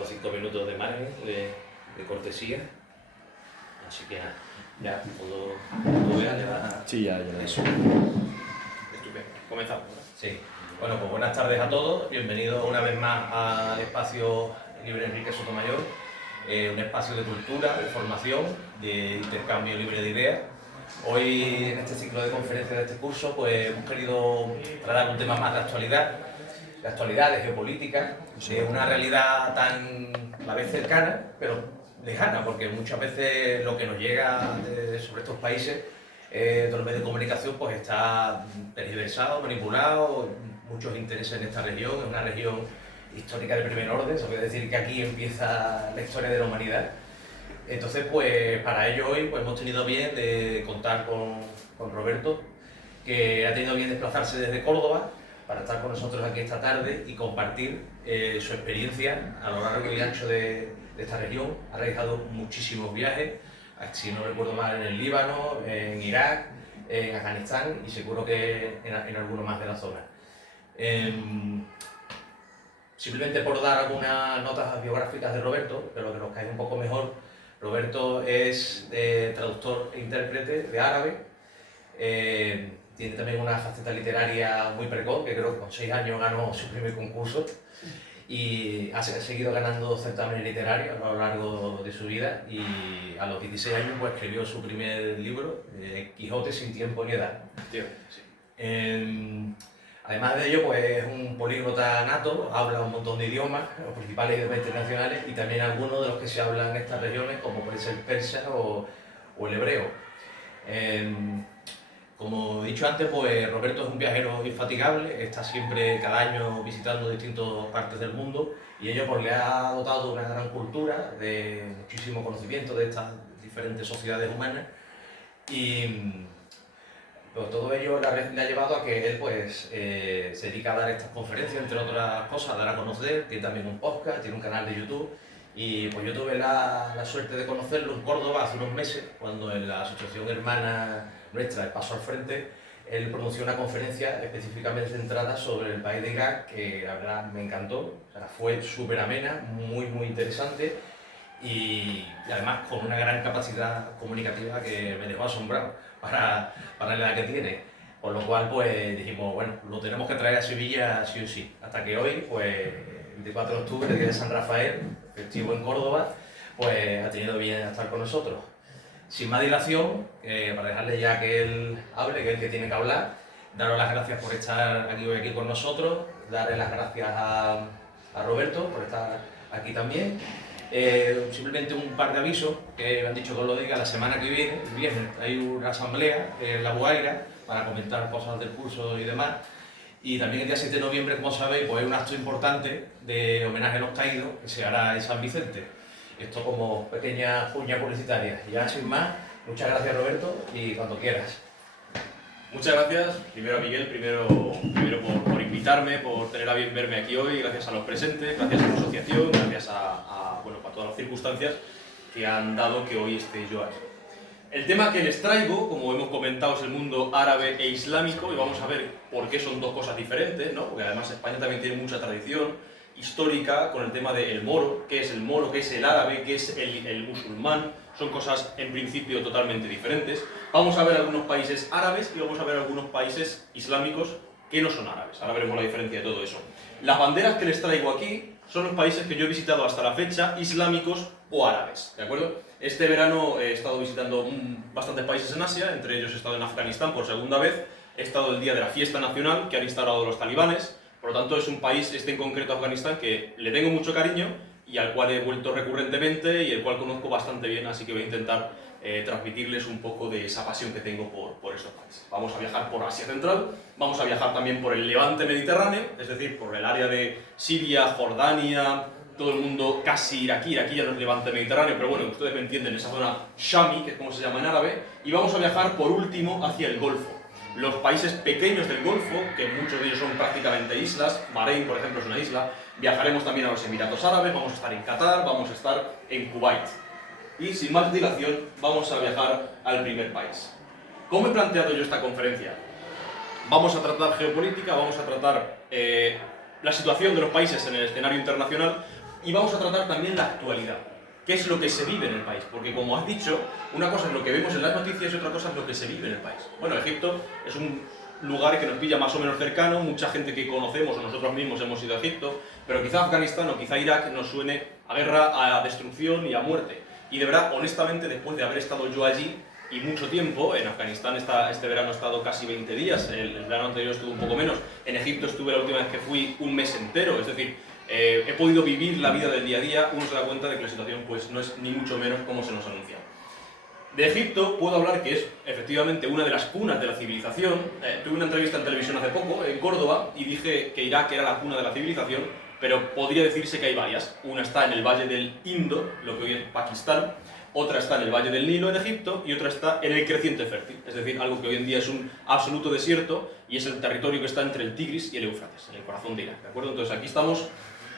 Solo 5 minutos de margen, de cortesía. Así que nada, ya todo vea, le vas a... Sí, ya. Eso. Estupendo. Comenzamos. Sí. Bueno, pues buenas tardes a todos. Bienvenidos una vez más al espacio Libre Enrique Sotomayor. Un espacio de cultura, de formación, de intercambio libre de ideas. Hoy, en este ciclo de conferencias de este curso, pues hemos querido tratar un tema más de actualidad, de geopolítica, de una realidad tan a la vez cercana, pero lejana, porque muchas veces lo que nos llega sobre estos países, de los medios de comunicación, pues está tergiversado, manipulado, muchos intereses en esta región, es una región histórica de primer orden, eso quiere decir que aquí empieza la historia de la humanidad. Entonces, pues para ello hoy pues, hemos tenido bien de contar con Roberto, que ha tenido bien desplazarse desde Córdoba para estar con nosotros aquí esta tarde y compartir su experiencia a lo largo y ancho de esta región. Ha realizado muchísimos viajes, si no recuerdo mal, en el Líbano, en Irak, en Afganistán y seguro que en alguno más de la zona. Simplemente por dar algunas notas biográficas de Roberto, pero que nos caiga un poco mejor, Roberto es traductor e intérprete de árabe, tiene también una faceta literaria muy precoz, que creo que con 6 años ganó su primer concurso y ha seguido ganando certámenes literarios a lo largo de su vida y a los 16 años pues, escribió su primer libro, Quijote sin tiempo ni edad. Sí. Además de ello, pues es un políglota nato, habla un montón de idiomas, los principales idiomas internacionales y también algunos de los que se hablan en estas regiones, como puede ser el persa o el hebreo. Como he dicho antes, pues Roberto es un viajero infatigable, está siempre cada año visitando distintas partes del mundo y ello pues, le ha dotado de una gran cultura, de muchísimo conocimiento de estas diferentes sociedades humanas y pues todo ello le ha llevado a que él pues, se dedica a dar estas conferencias, entre otras cosas, a dar a conocer, tiene también un podcast, tiene un canal de YouTube y pues yo tuve la suerte de conocerlo en Córdoba hace unos meses, cuando en la asociación hermana nuestra, El Paso al Frente, él pronunció una conferencia específicamente centrada sobre el país de Irak, que la verdad me encantó, o sea, fue súper amena, muy interesante y además con una gran capacidad comunicativa que me dejó asombrado para la edad que tiene. Por lo cual pues dijimos, bueno, lo tenemos que traer a Sevilla sí o sí. Hasta que hoy, pues, 24 de octubre, día de San Rafael, festivo en Córdoba, pues ha tenido bien estar con nosotros. Sin más dilación, para dejarle ya que él hable, que es el que tiene que hablar, daros las gracias por estar aquí hoy aquí con nosotros, darle las gracias a Roberto por estar aquí también. Simplemente un par de avisos que me han dicho que os lo diga. La semana que viene, el viernes, hay una asamblea en La Boaira para comentar cosas del curso y demás. Y también el día 7 de noviembre, como sabéis, pues hay un acto importante de homenaje a los caídos que se hará en San Vicente. Esto como pequeña cuña publicitaria. Y ya sin más, muchas gracias Roberto y cuando quieras. Muchas gracias, primero a Miguel, primero por invitarme, por tener a bien verme aquí hoy, gracias a los presentes, gracias a la asociación, gracias a todas las circunstancias que han dado que hoy esté yo aquí. El tema que les traigo, como hemos comentado, es el mundo árabe e islámico y vamos a ver por qué son dos cosas diferentes, ¿no? Porque además España también tiene mucha tradición histórica con el tema del moro, qué es el moro, qué es el árabe, qué es el musulmán, son cosas en principio totalmente diferentes. Vamos a ver algunos países árabes y vamos a ver algunos países islámicos que no son árabes. Ahora veremos la diferencia de todo eso. Las banderas que les traigo aquí son los países que yo he visitado hasta la fecha, islámicos o árabes, ¿de acuerdo? Este verano he estado visitando bastantes países en Asia, entre ellos he estado en Afganistán por segunda vez, he estado el día de la fiesta nacional que han instaurado los talibanes, por lo tanto es un país, este en concreto Afganistán, que le tengo mucho cariño y al cual he vuelto recurrentemente y el cual conozco bastante bien, así que voy a intentar transmitirles un poco de esa pasión que tengo por estos países. Vamos a viajar por Asia Central, vamos a viajar también por el levante mediterráneo, es decir, por el área de Siria, Jordania, todo el mundo casi iraquí, aquí ya no es levante mediterráneo, pero bueno, ustedes me entienden, esa zona Shami, que es como se llama en árabe, y vamos a viajar por último hacia el Golfo. Los países pequeños del Golfo, que muchos de ellos son prácticamente islas, Bahrein por ejemplo es una isla, viajaremos también a los Emiratos Árabes, vamos a estar en Qatar, vamos a estar en Kuwait. Y sin más dilación, vamos a viajar al primer país. ¿Cómo he planteado yo esta conferencia? Vamos a tratar geopolítica, vamos a tratar la situación de los países en el escenario internacional, y vamos a tratar también la actualidad. ¿Qué es lo que se vive en el país? Porque como has dicho, una cosa es lo que vemos en las noticias y otra cosa es lo que se vive en el país. Bueno, Egipto es un lugar que nos pilla más o menos cercano, mucha gente que conocemos o nosotros mismos hemos ido a Egipto, pero quizá Afganistán o quizá Irak nos suene a guerra, a destrucción y a muerte. Y de verdad, honestamente, después de haber estado yo allí y mucho tiempo, en Afganistán este verano he estado casi 20 días, el verano anterior estuve un poco menos, en Egipto estuve la última vez que fui un mes entero, es decir, he podido vivir la vida del día a día, uno se da cuenta de que la situación pues, no es ni mucho menos como se nos anuncia. De Egipto puedo hablar que es efectivamente una de las cunas de la civilización. Tuve una entrevista en televisión hace poco, en Córdoba, y dije que Irak era la cuna de la civilización, pero podría decirse que hay varias. Una está en el Valle del Indo, lo que hoy es Pakistán, otra está en el Valle del Nilo en Egipto y otra está en el creciente fértil, es decir, algo que hoy en día es un absoluto desierto y es el territorio que está entre el Tigris y el Éufrates, en el corazón de Irak, ¿de acuerdo? Entonces aquí estamos,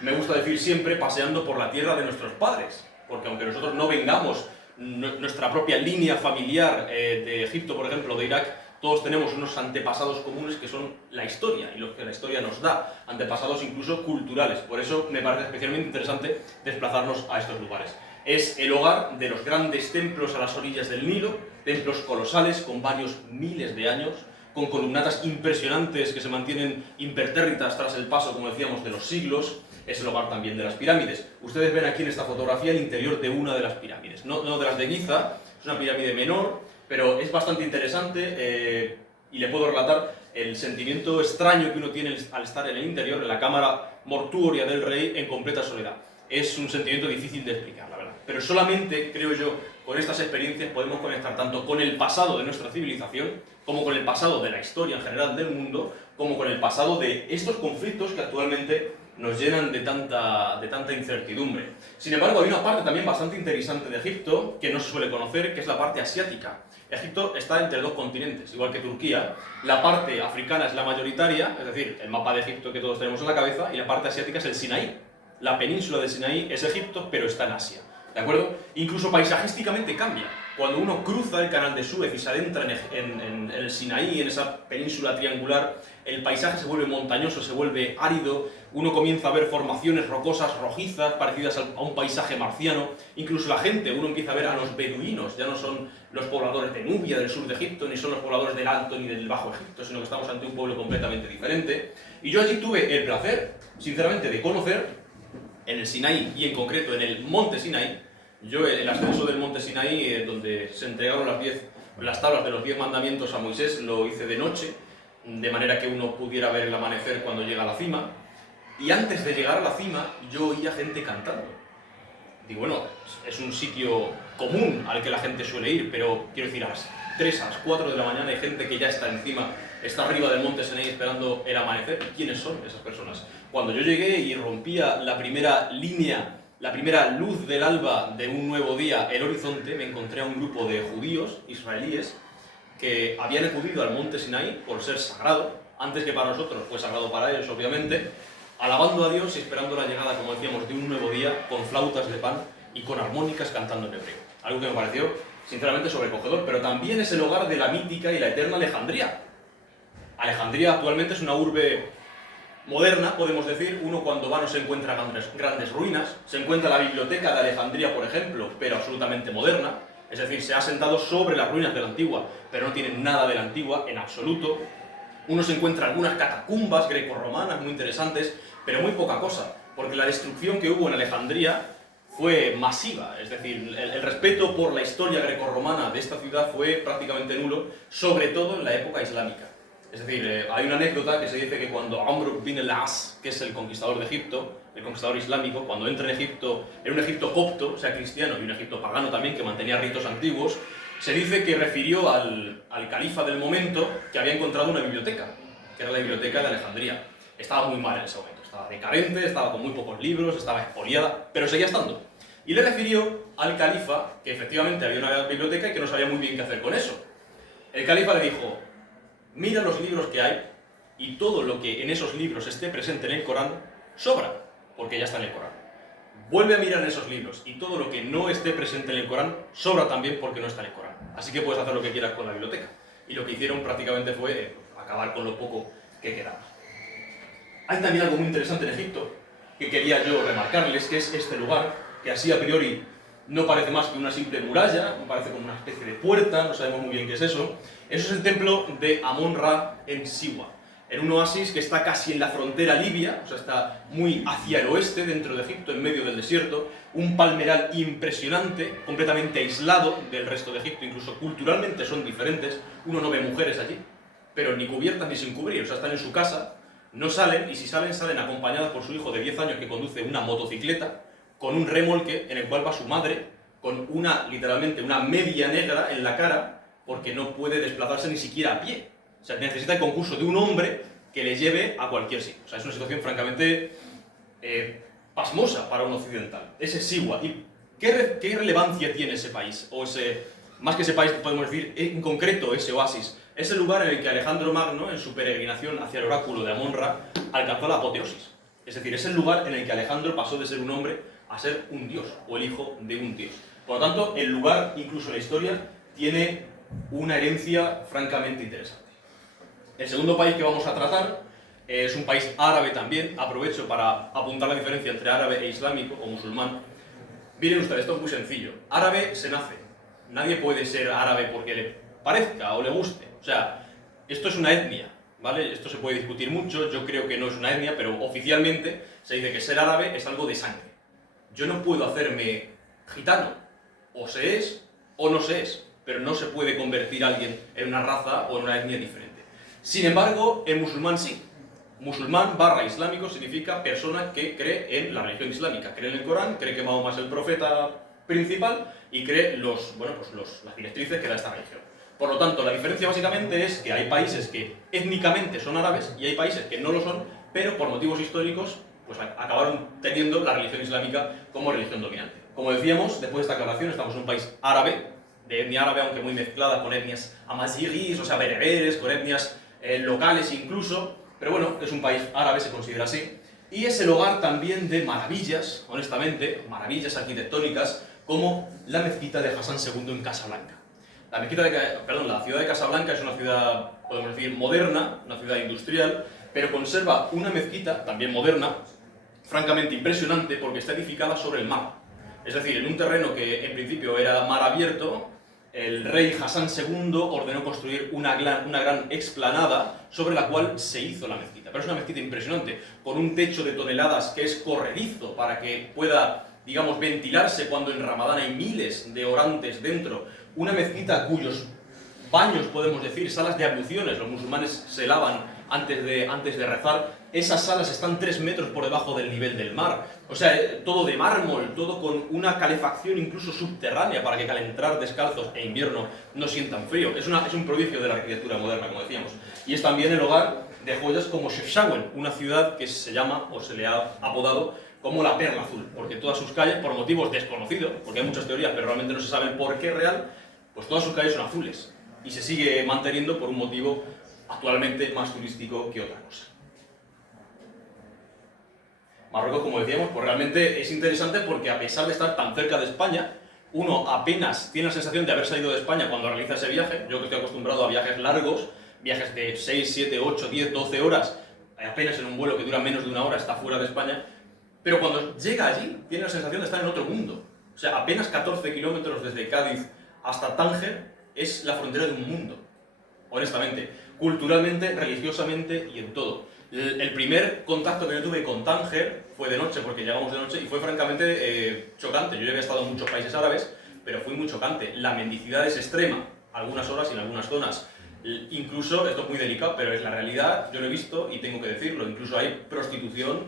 me gusta decir siempre, paseando por la tierra de nuestros padres, porque aunque nosotros no vengamos nuestra propia línea familiar de Egipto, por ejemplo, de Irak, todos tenemos unos antepasados comunes que son la historia y lo que la historia nos da, antepasados incluso culturales. Por eso me parece especialmente interesante desplazarnos a estos lugares. Es el hogar de los grandes templos a las orillas del Nilo, templos colosales con varios miles de años, con columnatas impresionantes que se mantienen impertérritas tras el paso, como decíamos, de los siglos. Es el hogar también de las pirámides. Ustedes ven aquí en esta fotografía el interior de una de las pirámides, no de las de Giza, es una pirámide menor, pero es bastante interesante y le puedo relatar el sentimiento extraño que uno tiene al estar en el interior, en la cámara mortuoria del rey, en completa soledad. Es un sentimiento difícil de explicar, la verdad. Pero solamente, creo yo, con estas experiencias podemos conectar tanto con el pasado de nuestra civilización, como con el pasado de la historia en general del mundo, como con el pasado de estos conflictos que actualmente nos llenan de tanta incertidumbre. Sin embargo, hay una parte también bastante interesante de Egipto que no se suele conocer, que es la parte asiática. Egipto está entre dos continentes, igual que Turquía. La parte africana es la mayoritaria, es decir, el mapa de Egipto que todos tenemos en la cabeza, y la parte asiática es el Sinaí. La península de Sinaí es Egipto, pero está en Asia, ¿de acuerdo? Incluso paisajísticamente cambia. Cuando uno cruza el canal de Suez y se adentra en el Sinaí, en esa península triangular, el paisaje se vuelve montañoso, se vuelve árido, uno comienza a ver formaciones rocosas rojizas parecidas a un paisaje marciano, incluso la gente, uno empieza a ver a los beduinos, ya no son los pobladores de Nubia, del sur de Egipto, ni son los pobladores del Alto ni del Bajo Egipto, sino que estamos ante un pueblo completamente diferente. Y yo allí tuve el placer, sinceramente, de conocer, en el Sinaí y en concreto en el monte Sinaí, yo el ascenso del monte Sinaí, donde se entregaron las tablas de los 10 mandamientos a Moisés, lo hice de noche, de manera que uno pudiera ver el amanecer cuando llega a la cima. Y antes de llegar a la cima, yo oía gente cantando. Digo, bueno, es un sitio común al que la gente suele ir, pero quiero decir, a las 3, a las 4 de la mañana hay gente que ya está encima, está arriba del monte Sinaí esperando el amanecer. ¿Quiénes son esas personas? Cuando yo llegué y rompía la primera línea, la primera luz del alba de un nuevo día, el horizonte, me encontré a un grupo de judíos israelíes que habían acudido al monte Sinaí por ser sagrado, antes que para nosotros fue sagrado para ellos, obviamente, alabando a Dios y esperando la llegada, como decíamos, de un nuevo día, con flautas de pan y con armónicas cantando en hebreo. Algo que me pareció, sinceramente, sobrecogedor, pero también es el hogar de la mítica y la eterna Alejandría. Alejandría actualmente es una urbe moderna, podemos decir. Uno cuando va no se encuentra grandes ruinas, se encuentra la biblioteca de Alejandría, por ejemplo, pero absolutamente moderna, es decir, se ha asentado sobre las ruinas de la antigua, pero no tiene nada de la antigua en absoluto. Uno se encuentra algunas catacumbas grecorromanas muy interesantes, pero muy poca cosa, porque la destrucción que hubo en Alejandría fue masiva, es decir, el respeto por la historia grecorromana de esta ciudad fue prácticamente nulo, sobre todo en la época islámica. Es decir, hay una anécdota que se dice que cuando Amr bin al-As, que es el conquistador de Egipto, el conquistador islámico, cuando entra en Egipto, en un Egipto copto, o sea cristiano, y un Egipto pagano también, que mantenía ritos antiguos, se dice que refirió al califa del momento que había encontrado una biblioteca, que era la biblioteca de Alejandría. Estaba muy mal en ese momento, estaba decadente, estaba con muy pocos libros, estaba expoliada, pero seguía estando. Y le refirió al califa que efectivamente había una biblioteca y que no sabía muy bien qué hacer con eso. El califa le dijo: mira los libros que hay y todo lo que en esos libros esté presente en el Corán sobra, porque ya está en el Corán. Vuelve a mirar esos libros y todo lo que no esté presente en el Corán sobra también porque no está en el Corán. Así que puedes hacer lo que quieras con la biblioteca. Y lo que hicieron prácticamente fue acabar con lo poco que quedaba. Hay también algo muy interesante en Egipto, que quería yo remarcarles, que es este lugar, que así a priori no parece más que una simple muralla, no parece como una especie de puerta, no sabemos muy bien qué es eso. Eso es el templo de Amon-Ra en Siwa, en un oasis que está casi en la frontera libia, o sea, está muy hacia el oeste, dentro de Egipto, en medio del desierto, un palmeral impresionante, completamente aislado del resto de Egipto, incluso culturalmente son diferentes, uno no ve mujeres allí, pero ni cubiertas ni sin cubrir, o sea, están en su casa, no salen, y si salen, salen acompañadas por su hijo de 10 años que conduce una motocicleta, con un remolque en el cual va su madre, con literalmente una media negra en la cara, porque no puede desplazarse ni siquiera a pie. O sea, necesita el concurso de un hombre que le lleve a cualquier sitio. O sea, es una situación francamente pasmosa para un occidental. Ese Siwa. ¿Y qué relevancia tiene ese país? O más que ese país, podemos decir, en concreto ese oasis. Es el lugar en el que Alejandro Magno, en su peregrinación hacia el oráculo de Amon-Ra, alcanzó la apoteosis. Es decir, es el lugar en el que Alejandro pasó de ser un hombre a ser un dios, o el hijo de un dios. Por lo tanto, el lugar, incluso en la historia, tiene una herencia francamente interesante. El segundo país que vamos a tratar es un país árabe también. Aprovecho para apuntar la diferencia entre árabe e islámico, o musulmán. Miren ustedes, esto es muy sencillo. Árabe se nace. Nadie puede ser árabe porque le parezca o le guste. O sea, esto es una etnia, ¿vale? Esto se puede discutir mucho, yo creo que no es una etnia, pero oficialmente se dice que ser árabe es algo de sangre. Yo no puedo hacerme gitano, o se es o no se es, pero no se puede convertir a alguien en una raza o en una etnia diferente. Sin embargo, el musulmán sí. Musulmán / islámico significa persona que cree en la religión islámica, cree en el Corán, cree que Mahoma es el profeta principal y cree las directrices que da esta religión. Por lo tanto, la diferencia básicamente es que hay países que étnicamente son árabes y hay países que no lo son, pero por motivos históricos pues acabaron teniendo la religión islámica como religión dominante. Como decíamos, después de esta aclaración, estamos en un país árabe, de etnia árabe, aunque muy mezclada con etnias amaziríes, o sea, bereberes, con etnias locales incluso, pero bueno, es un país árabe, se considera así, y es el hogar también de maravillas, honestamente, maravillas arquitectónicas, como la mezquita de Hassan II en Casablanca. La ciudad de Casablanca es una ciudad, podemos decir, moderna, una ciudad industrial, pero conserva una mezquita, también moderna, francamente impresionante, porque está edificada sobre el mar. Es decir, en un terreno que en principio era mar abierto, el rey Hassan II ordenó construir una gran explanada sobre la cual se hizo la mezquita. Pero es una mezquita impresionante, con un techo de toneladas que es corredizo para que pueda, digamos, ventilarse cuando en Ramadán hay miles de orantes dentro. Una mezquita cuyos baños, podemos decir, salas de abluciones, los musulmanes se lavan antes de rezar, esas salas están 3 metros por debajo del nivel del mar. O sea, todo de mármol, todo con una calefacción incluso subterránea para que al entrar descalzos en invierno no sientan frío. Es un prodigio de la arquitectura moderna, como decíamos. Y es también el hogar de joyas como Chefchaouen, una ciudad que se llama, o se le ha apodado, como la Perla Azul, porque todas sus calles, por motivos desconocidos, porque hay muchas teorías, pero realmente no se sabe el por qué real, pues todas sus calles son azules. Y se sigue manteniendo por un motivo actualmente más turístico que otra cosa. Marruecos, como decíamos, pues realmente es interesante porque a pesar de estar tan cerca de España, uno apenas tiene la sensación de haber salido de España cuando realiza ese viaje. Yo que estoy acostumbrado a viajes largos, viajes de 6, 7, 8, 10, 12 horas, apenas en un vuelo que dura menos de una hora está fuera de España, pero cuando llega allí tiene la sensación de estar en otro mundo. O sea, apenas 14 kilómetros desde Cádiz hasta Tánger es la frontera de un mundo, honestamente, culturalmente, religiosamente y en todo. El primer contacto que yo tuve con Tánger fue de noche, porque llegamos de noche, y fue francamente chocante. Yo ya había estado en muchos países árabes, pero fue muy chocante. La mendicidad es extrema, algunas horas y en algunas zonas. Incluso, esto es muy delicado, pero es la realidad, yo lo he visto y tengo que decirlo, incluso hay prostitución,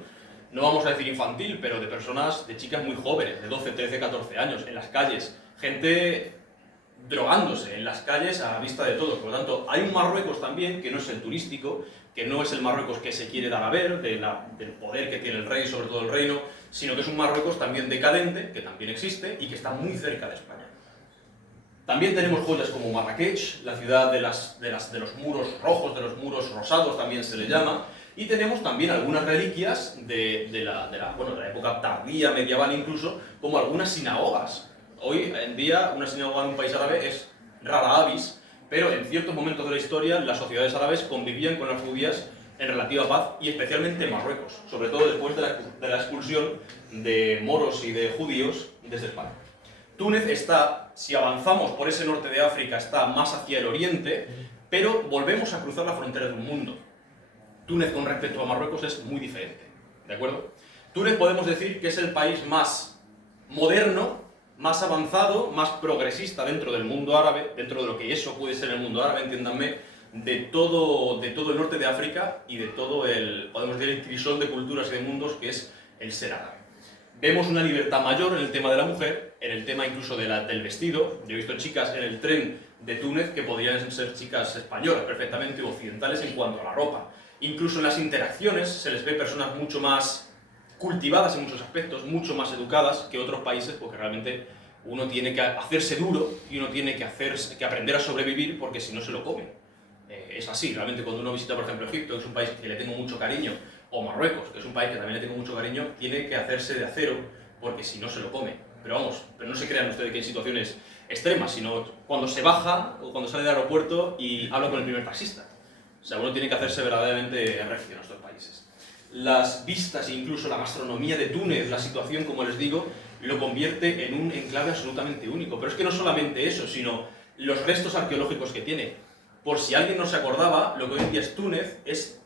no vamos a decir infantil, pero de personas, de chicas muy jóvenes, de 12, 13, 14 años, en las calles. Gente drogándose en las calles a la vista de todos. Por lo tanto, hay un Marruecos también que no es el turístico, que no es el Marruecos que se quiere dar a ver, del poder que tiene el rey sobre todo el reino, sino que es un Marruecos también decadente, que también existe y que está muy cerca de España. También tenemos joyas como Marrakech, la ciudad de los muros rojos, de los muros rosados también se le llama, y tenemos también algunas reliquias de la época tardía, medieval incluso, como algunas sinagogas. Hoy en día una sinagoga en un país árabe es rara avis, pero en ciertos momentos de la historia las sociedades árabes convivían con las judías en relativa paz, y especialmente Marruecos, sobre todo después de la expulsión de moros y de judíos desde España. Túnez está, si avanzamos por ese norte de África, está más hacia el oriente, pero volvemos a cruzar la frontera de un mundo. Túnez con respecto a Marruecos es muy diferente, ¿de acuerdo? Túnez podemos decir que es el país más moderno, más avanzado, más progresista dentro del mundo árabe, dentro de lo que eso puede ser el mundo árabe, entiéndanme, de todo el norte de África y de todo el, podemos decir, el crisol de culturas y de mundos que es el ser árabe. Vemos una libertad mayor en el tema de la mujer, en el tema incluso del vestido. Yo he visto chicas en el tren de Túnez que podrían ser chicas españolas perfectamente, occidentales en cuanto a la ropa. Incluso en las interacciones se les ve personas mucho más cultivadas en muchos aspectos, mucho más educadas que otros países, porque realmente uno tiene que hacerse duro y uno tiene que aprender a sobrevivir, porque si no se lo comen. Es así, realmente cuando uno visita, por ejemplo, Egipto, que es un país que le tengo mucho cariño, o Marruecos, que es un país que también le tengo mucho cariño, tiene que hacerse de acero, porque si no se lo come. Pero vamos, pero no se crean ustedes que hay situaciones extremas, sino cuando se baja o cuando sale del aeropuerto y habla con el primer taxista. O sea, uno tiene que hacerse verdaderamente recio en estos países. Las vistas e incluso la gastronomía de Túnez, la situación, como les digo, lo convierte en un enclave absolutamente único. Pero es que no solamente eso, sino los restos arqueológicos que tiene. Por si alguien no se acordaba, lo que hoy en día es Túnez es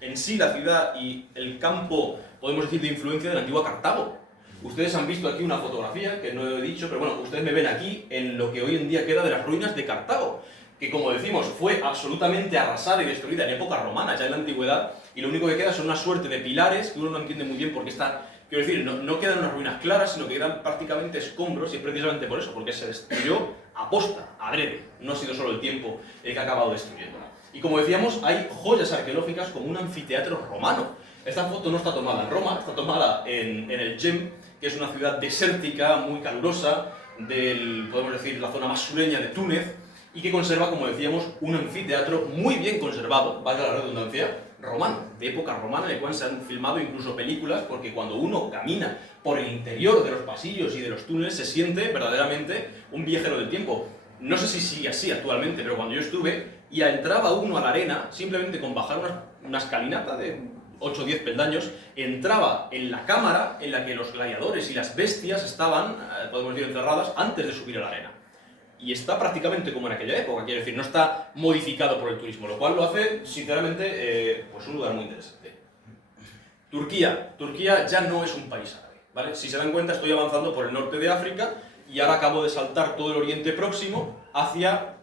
en sí la ciudad y el campo, podemos decir, de influencia de la antigua Cartago. Ustedes han visto aquí una fotografía, que no he dicho, pero bueno, ustedes me ven aquí en lo que hoy en día queda de las ruinas de Cartago, que como decimos, fue absolutamente arrasada y destruida en época romana, ya en la antigüedad, y lo único que queda son una suerte de pilares que uno no entiende muy bien por qué está. Quiero decir, no quedan unas ruinas claras, sino que quedan prácticamente escombros, y es precisamente por eso, porque se destruyó aposta, adrede. No ha sido solo el tiempo el que ha acabado destruyéndola. Y como decíamos, hay joyas arqueológicas como un anfiteatro romano. Esta foto no está tomada en Roma, está tomada en el Gem, que es una ciudad desértica, muy calurosa, podemos decir, la zona más sureña de Túnez, y que conserva, como decíamos, un anfiteatro muy bien conservado, valga la redundancia, romano, de época romana, en el cual se han filmado incluso películas, porque cuando uno camina por el interior de los pasillos y de los túneles se siente verdaderamente un viajero del tiempo. No sé si sigue así actualmente, pero cuando yo estuve y entraba uno a la arena, simplemente con bajar una escalinata de 8 o 10 peldaños, entraba en la cámara en la que los gladiadores y las bestias estaban, podemos decir, encerradas antes de subir a la arena. Y está prácticamente como en aquella época, quiero decir, no está modificado por el turismo, lo cual lo hace, sinceramente, pues un lugar muy interesante. Turquía ya no es un país árabe, ¿vale? Si se dan cuenta, estoy avanzando por el norte de África y ahora acabo de saltar todo el Oriente Próximo hacia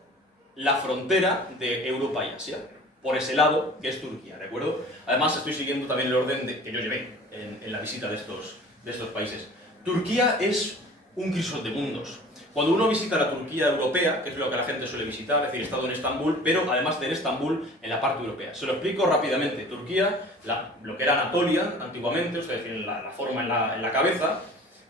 la frontera de Europa y Asia, por ese lado que es Turquía, ¿de acuerdo? Además, estoy siguiendo también el orden que yo llevé en la visita de estos países. Turquía es un crisol de mundos. Cuando uno visita la Turquía europea, que es lo que la gente suele visitar, es decir, he estado en Estambul, pero además de en Estambul, en la parte europea. Se lo explico rápidamente. Turquía, lo que era Anatolia antiguamente, o sea, es decir, la forma en la cabeza,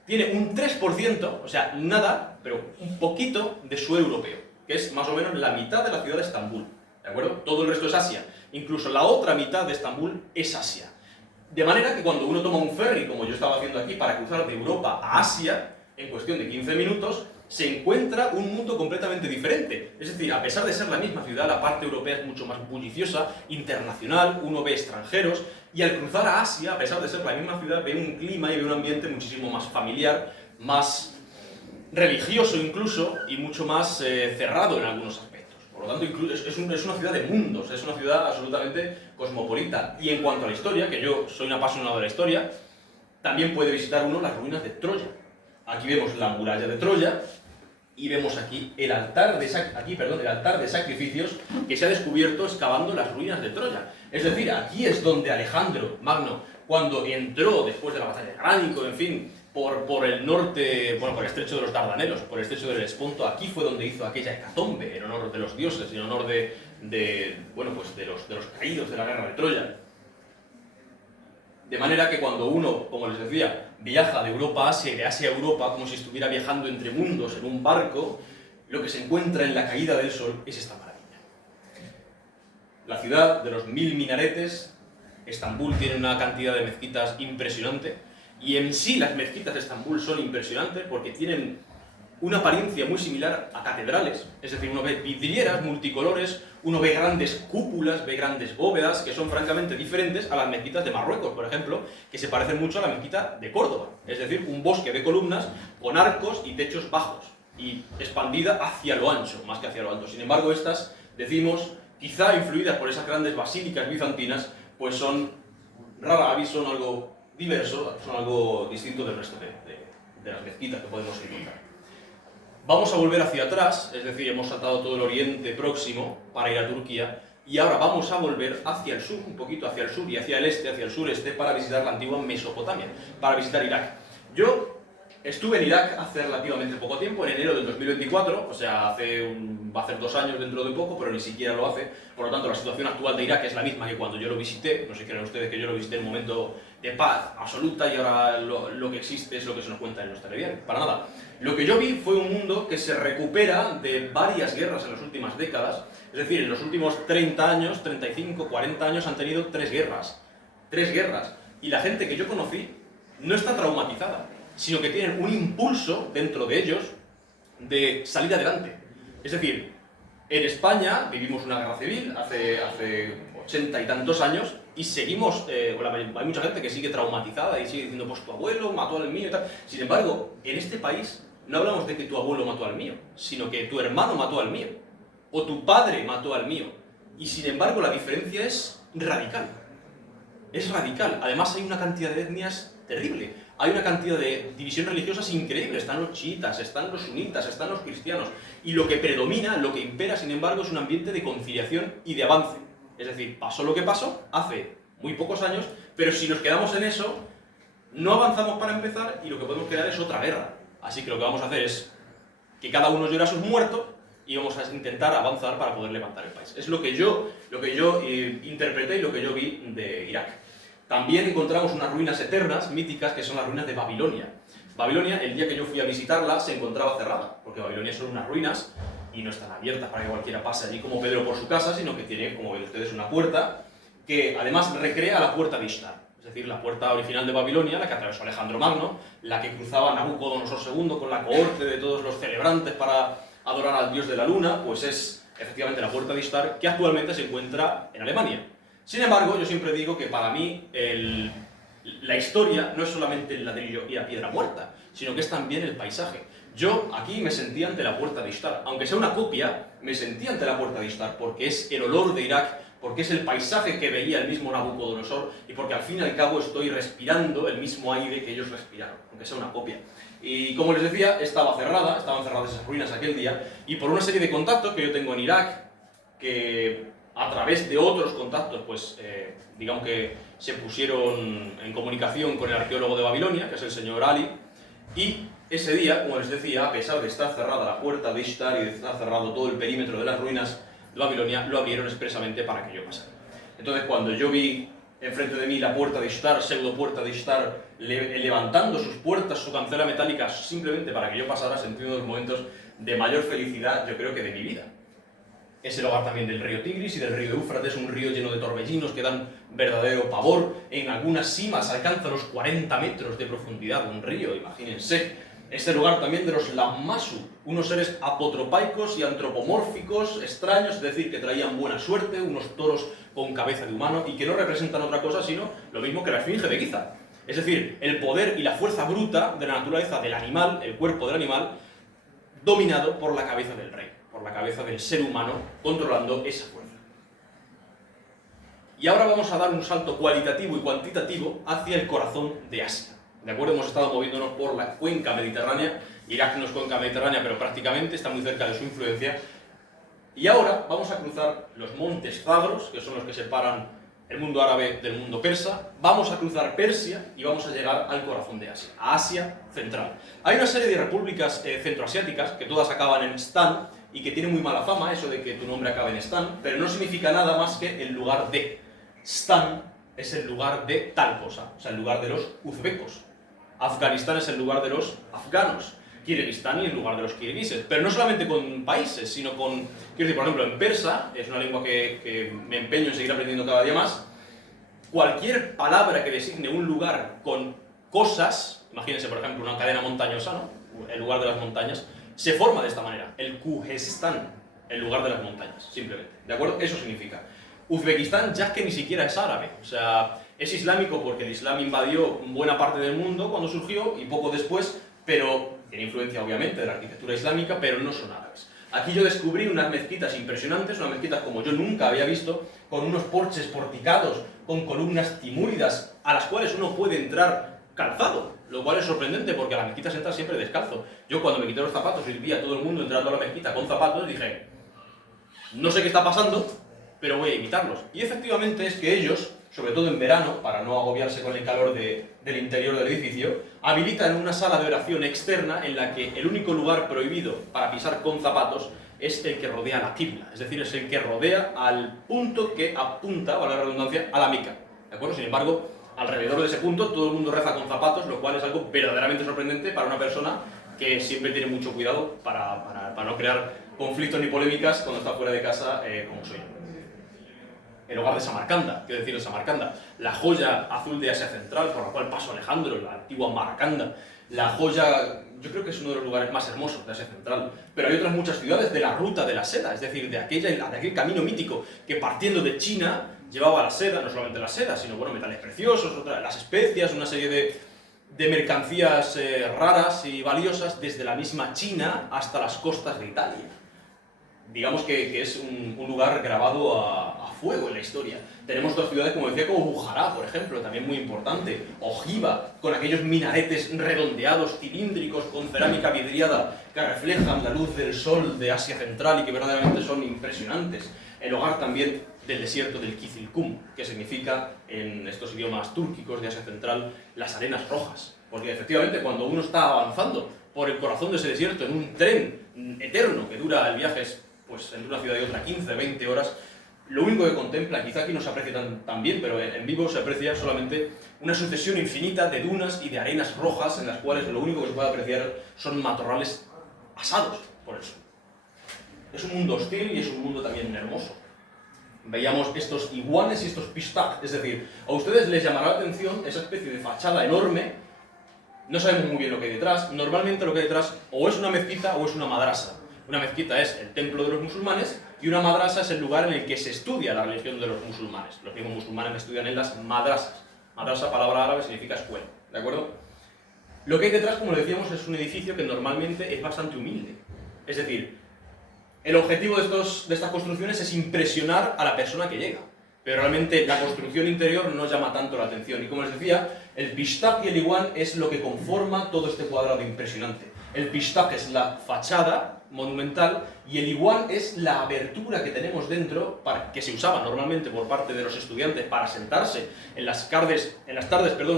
tiene un 3%, o sea, nada, pero un poquito de suelo europeo, que es más o menos la mitad de la ciudad de Estambul, ¿de acuerdo? Todo el resto es Asia. Incluso la otra mitad de Estambul es Asia. De manera que cuando uno toma un ferry, como yo estaba haciendo aquí, para cruzar de Europa a Asia, en cuestión de 15 minutos, se encuentra un mundo completamente diferente. Es decir, a pesar de ser la misma ciudad, la parte europea es mucho más bulliciosa, internacional, uno ve extranjeros, y al cruzar a Asia, a pesar de ser la misma ciudad, ve un clima y ve un ambiente muchísimo más familiar, más religioso incluso, y mucho más cerrado en algunos aspectos. Por lo tanto, es una ciudad de mundos, es una ciudad absolutamente cosmopolita. Y en cuanto a la historia, que yo soy un apasionado de la historia, también puede visitar uno las ruinas de Troya. Aquí vemos la muralla de Troya, y vemos aquí el altar de sacrificios que se ha descubierto excavando las ruinas de Troya. Es decir, aquí es donde Alejandro Magno, cuando entró después de la batalla de Gránico, en fin, por el norte, bueno, por el estrecho de los Dardanelos, por el estrecho del Esponto, aquí fue donde hizo aquella hecatombe en honor de los dioses, en honor de los caídos de la guerra de Troya. De manera que cuando uno, como les decía, viaja de Europa a Asia y de Asia a Europa, como si estuviera viajando entre mundos en un barco, lo que se encuentra en la caída del sol es esta maravilla. La ciudad de los 1000 minaretes, Estambul tiene una cantidad de mezquitas impresionante, y en sí las mezquitas de Estambul son impresionantes porque tienen una apariencia muy similar a catedrales, es decir, uno ve vidrieras multicolores, uno ve grandes cúpulas, ve grandes bóvedas que son francamente diferentes a las mezquitas de Marruecos, por ejemplo, que se parecen mucho a la mezquita de Córdoba, es decir, un bosque de columnas con arcos y techos bajos y expandida hacia lo ancho, más que hacia lo alto. Sin embargo, estas, decimos, quizá influidas por esas grandes basílicas bizantinas, pues son rara avis, son algo diverso, son algo distinto del resto de las mezquitas que podemos encontrar. Vamos a volver hacia atrás, es decir, hemos saltado todo el Oriente Próximo para ir a Turquía, y ahora vamos a volver hacia el sur, un poquito hacia el sur y hacia el este, hacia el sureste, para visitar la antigua Mesopotamia, para visitar Irak. Yo estuve en Irak hace relativamente poco tiempo, en enero del 2024, o sea, va a hacer 2 años dentro de poco, pero ni siquiera lo hace. Por lo tanto, la situación actual de Irak es la misma que cuando yo lo visité. No sé si creen ustedes que yo lo visité en un momento de paz absoluta y ahora lo que existe es lo que se nos cuenta en los telediarios. Para nada. Lo que yo vi fue un mundo que se recupera de varias guerras en las últimas décadas. Es decir, en los últimos 30 años, 35, 40 años han tenido 3 guerras. 3 guerras. Y la gente que yo conocí no está traumatizada, sino que tienen un impulso dentro de ellos de salir adelante. Es decir, en España vivimos una guerra civil hace 80 y tantos años y seguimos, hay mucha gente que sigue traumatizada y sigue diciendo, pues tu abuelo mató al mío y tal. Sin embargo, en este país no hablamos de que tu abuelo mató al mío, sino que tu hermano mató al mío, o tu padre mató al mío. Y sin embargo, la diferencia es radical. Es radical. Además, hay una cantidad de etnias terrible. Hay una cantidad de divisiones religiosas increíble. Están los chiitas, están los sunitas, están los cristianos. Y lo que predomina, lo que impera, sin embargo, es un ambiente de conciliación y de avance. Es decir, pasó lo que pasó hace muy pocos años, pero si nos quedamos en eso, no avanzamos para empezar y lo que podemos crear es otra guerra. Así que lo que vamos a hacer es que cada uno llore a sus muertos y vamos a intentar avanzar para poder levantar el país. Es lo que yo interpreté y lo que yo vi de Irak. También encontramos unas ruinas eternas, míticas, que son las ruinas de Babilonia. Babilonia, el día que yo fui a visitarla, se encontraba cerrada, porque Babilonia son unas ruinas y no están abiertas para que cualquiera pase allí como Pedro por su casa, sino que tiene, como ven ustedes, una puerta que además recrea la puerta de Ishtar. Es decir, la puerta original de Babilonia, la que atravesó Alejandro Magno, la que cruzaba Nabucodonosor II con la cohorte de todos los celebrantes para adorar al dios de la luna, pues es efectivamente la puerta de Ishtar, que actualmente se encuentra en Alemania. Sin embargo, yo siempre digo que para mí la historia no es solamente el ladrillo y la piedra muerta, sino que es también el paisaje. Yo aquí me sentí ante la puerta de Ishtar, aunque sea una copia, me sentí ante la puerta de Ishtar, porque es el olor de Irak, porque es el paisaje que veía el mismo Nabucodonosor y porque al fin y al cabo estoy respirando el mismo aire que ellos respiraron, aunque sea una copia. Y como les decía, estaban cerradas esas ruinas aquel día, y por una serie de contactos que yo tengo en Irak, que a través de otros contactos, pues digamos que se pusieron en comunicación con el arqueólogo de Babilonia, que es el señor Ali, y ese día, como les decía, a pesar de estar cerrada la puerta de Ishtar y de estar cerrado todo el perímetro de las ruinas de Babilonia, lo abrieron expresamente para que yo pasara. Entonces, cuando yo vi enfrente de mí la puerta de Ishtar, pseudo puerta de Ishtar, levantando sus puertas, su cancela metálica, simplemente para que yo pasara, sentí uno de los momentos de mayor felicidad, yo creo que de mi vida. Es el hogar también del río Tigris y del río Éufrates, un río lleno de torbellinos que dan verdadero pavor. En algunas cimas alcanza los 40 metros de profundidad un río, imagínense. Es el lugar también de los Lammasu, unos seres apotropaicos y antropomórficos extraños, es decir, que traían buena suerte, unos toros con cabeza de humano y que no representan otra cosa sino lo mismo que la esfinge de Giza. Es decir, el poder y la fuerza bruta de la naturaleza del animal, el cuerpo del animal, dominado por la cabeza del rey, por la cabeza del ser humano, controlando esa fuerza. Y ahora vamos a dar un salto cualitativo y cuantitativo hacia el corazón de Asia. ¿De acuerdo? Hemos estado moviéndonos por la cuenca mediterránea. Irak no es cuenca mediterránea, pero prácticamente está muy cerca de su influencia. Y ahora vamos a cruzar los montes Zagros, que son los que separan el mundo árabe del mundo persa. Vamos a cruzar Persia y vamos a llegar al corazón de Asia, a Asia Central. Hay una serie de repúblicas centroasiáticas que todas acaban en Stan y que tienen muy mala fama, eso de que tu nombre acabe en Stan, pero no significa nada más que el lugar de. Stan es el lugar de tal cosa, o sea, el lugar de los uzbecos. Afganistán es el lugar de los afganos, Kirguistán y el lugar de los kirguises, pero no solamente con países, sino con, quiero decir, por ejemplo, en persa, es una lengua que me empeño en seguir aprendiendo cada día más, cualquier palabra que designe un lugar con cosas, imagínense, por ejemplo, una cadena montañosa, ¿no? El lugar de las montañas, se forma de esta manera, el Kuzestán, en lugar de las montañas, simplemente, ¿de acuerdo? Eso significa. Uzbekistán ya que ni siquiera es árabe, o sea, es islámico porque el Islam invadió buena parte del mundo cuando surgió y poco después, pero tiene influencia obviamente de la arquitectura islámica, pero no son árabes. Aquí yo descubrí unas mezquitas impresionantes, unas mezquitas como yo nunca había visto, con unos porches porticados, con columnas timúridas, a las cuales uno puede entrar calzado, lo cual es sorprendente porque a la mezquita se entra siempre descalzo. Yo cuando me quité los zapatos y vi a todo el mundo entrando a la mezquita con zapatos, dije, no sé qué está pasando, pero voy a imitarlos. Y efectivamente es que ellos, sobre todo en verano, para no agobiarse con el calor del interior del edificio, habilitan una sala de oración externa en la que el único lugar prohibido para pisar con zapatos es el que rodea la qibla, es decir, es el que rodea al punto que apunta, valga la redundancia, a la Meca. ¿De acuerdo? Sin embargo, alrededor de ese punto todo el mundo reza con zapatos, lo cual es algo verdaderamente sorprendente para una persona que siempre tiene mucho cuidado para no crear conflictos ni polémicas cuando está fuera de casa, como soy. El hogar de Samarcanda, quiero decir, de Samarcanda, la joya azul de Asia Central, por la cual pasó Alejandro, la antigua Maracanda, la joya, yo creo que es uno de los lugares más hermosos de Asia Central, pero hay otras muchas ciudades de la ruta de la seda, es decir, de aquel camino mítico que partiendo de China llevaba la seda, no solamente la seda, sino bueno, metales preciosos, las especias, una serie de mercancías raras y valiosas desde la misma China hasta las costas de Italia. Digamos que es un lugar grabado a fuego en la historia. Tenemos otras ciudades, como decía, como Bujará, por ejemplo, también muy importante, Ojiva, con aquellos minaretes redondeados, cilíndricos, con cerámica vidriada, que reflejan la luz del sol de Asia Central y que verdaderamente son impresionantes. El hogar también del desierto del Kizilkum, que significa, en estos idiomas túrquicos de Asia Central, las arenas rojas. Porque efectivamente, cuando uno está avanzando por el corazón de ese desierto en un tren eterno que dura el viaje pues entre una ciudad y otra 15, 20 horas, lo único que contempla, quizá aquí no se aprecie tan bien, pero en vivo se aprecia solamente una sucesión infinita de dunas y de arenas rojas en las cuales lo único que se puede apreciar son matorrales asados por el sol. Es un mundo hostil y es un mundo también hermoso. Veíamos estos iguanes y estos pistak, es decir, a ustedes les llamará la atención esa especie de fachada enorme, no sabemos muy bien lo que hay detrás, normalmente lo que hay detrás o es una mezquita o es una madrasa. Una mezquita es el templo de los musulmanes y una madrasa es el lugar en el que se estudia la religión de los musulmanes. Los mismos musulmanes estudian en las madrasas. Madrasa, palabra árabe, significa escuela, ¿de acuerdo? Lo que hay detrás, como decíamos, es un edificio que normalmente es bastante humilde. Es decir, el objetivo de estas construcciones es impresionar a la persona que llega. Pero realmente la construcción interior no llama tanto la atención. Y como les decía, el pishtak y el iguán es lo que conforma todo este cuadrado impresionante. El pishtak es la fachada monumental y el iguán es la abertura que tenemos dentro, que se usaba normalmente por parte de los estudiantes para sentarse en las tardes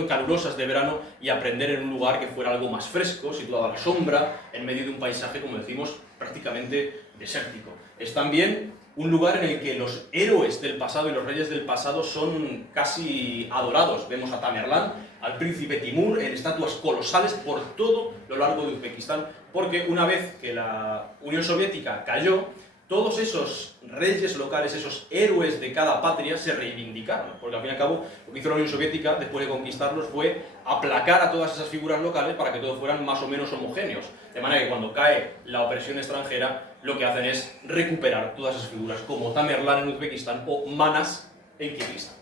calurosas de verano y aprender en un lugar que fuera algo más fresco, situado a la sombra, en medio de un paisaje, como decimos, prácticamente desértico. Es también un lugar en el que los héroes del pasado y los reyes del pasado son casi adorados. Vemos a Tamerlán, al príncipe Timur, en estatuas colosales por todo lo largo de Uzbekistán, porque una vez que la Unión Soviética cayó, todos esos reyes locales, esos héroes de cada patria se reivindicaron, porque al fin y al cabo lo que hizo la Unión Soviética después de conquistarlos fue aplacar a todas esas figuras locales para que todos fueran más o menos homogéneos, de manera que cuando cae la opresión extranjera lo que hacen es recuperar todas esas figuras, como Tamerlán en Uzbekistán o Manas en Kirguistán.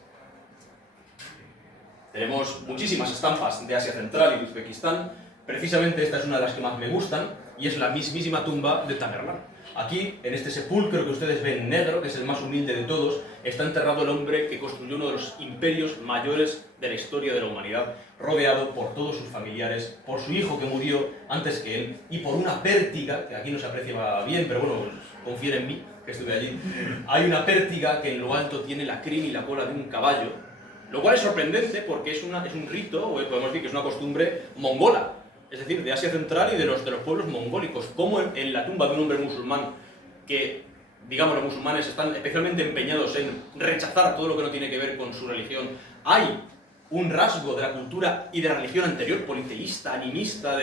Tenemos muchísimas estampas de Asia Central y de Uzbekistán. Precisamente esta es una de las que más me gustan y es la mismísima tumba de Tamerlán. Aquí, en este sepulcro que ustedes ven negro, que es el más humilde de todos, está enterrado el hombre que construyó uno de los imperios mayores de la historia de la humanidad, rodeado por todos sus familiares, por su hijo que murió antes que él y por una pértiga, que aquí no se aprecia bien, pero bueno, confíen en mí, que estuve allí. Hay una pértiga que en lo alto tiene la crin y la cola de un caballo, lo cual es sorprendente porque es un rito, o podemos decir que es una costumbre mongola, es decir, de Asia Central y de los pueblos mongólicos. Como en la tumba de un hombre musulmán, que, digamos, los musulmanes están especialmente empeñados en rechazar todo lo que no tiene que ver con su religión, hay un rasgo de la cultura y de la religión anterior, politeísta, animista,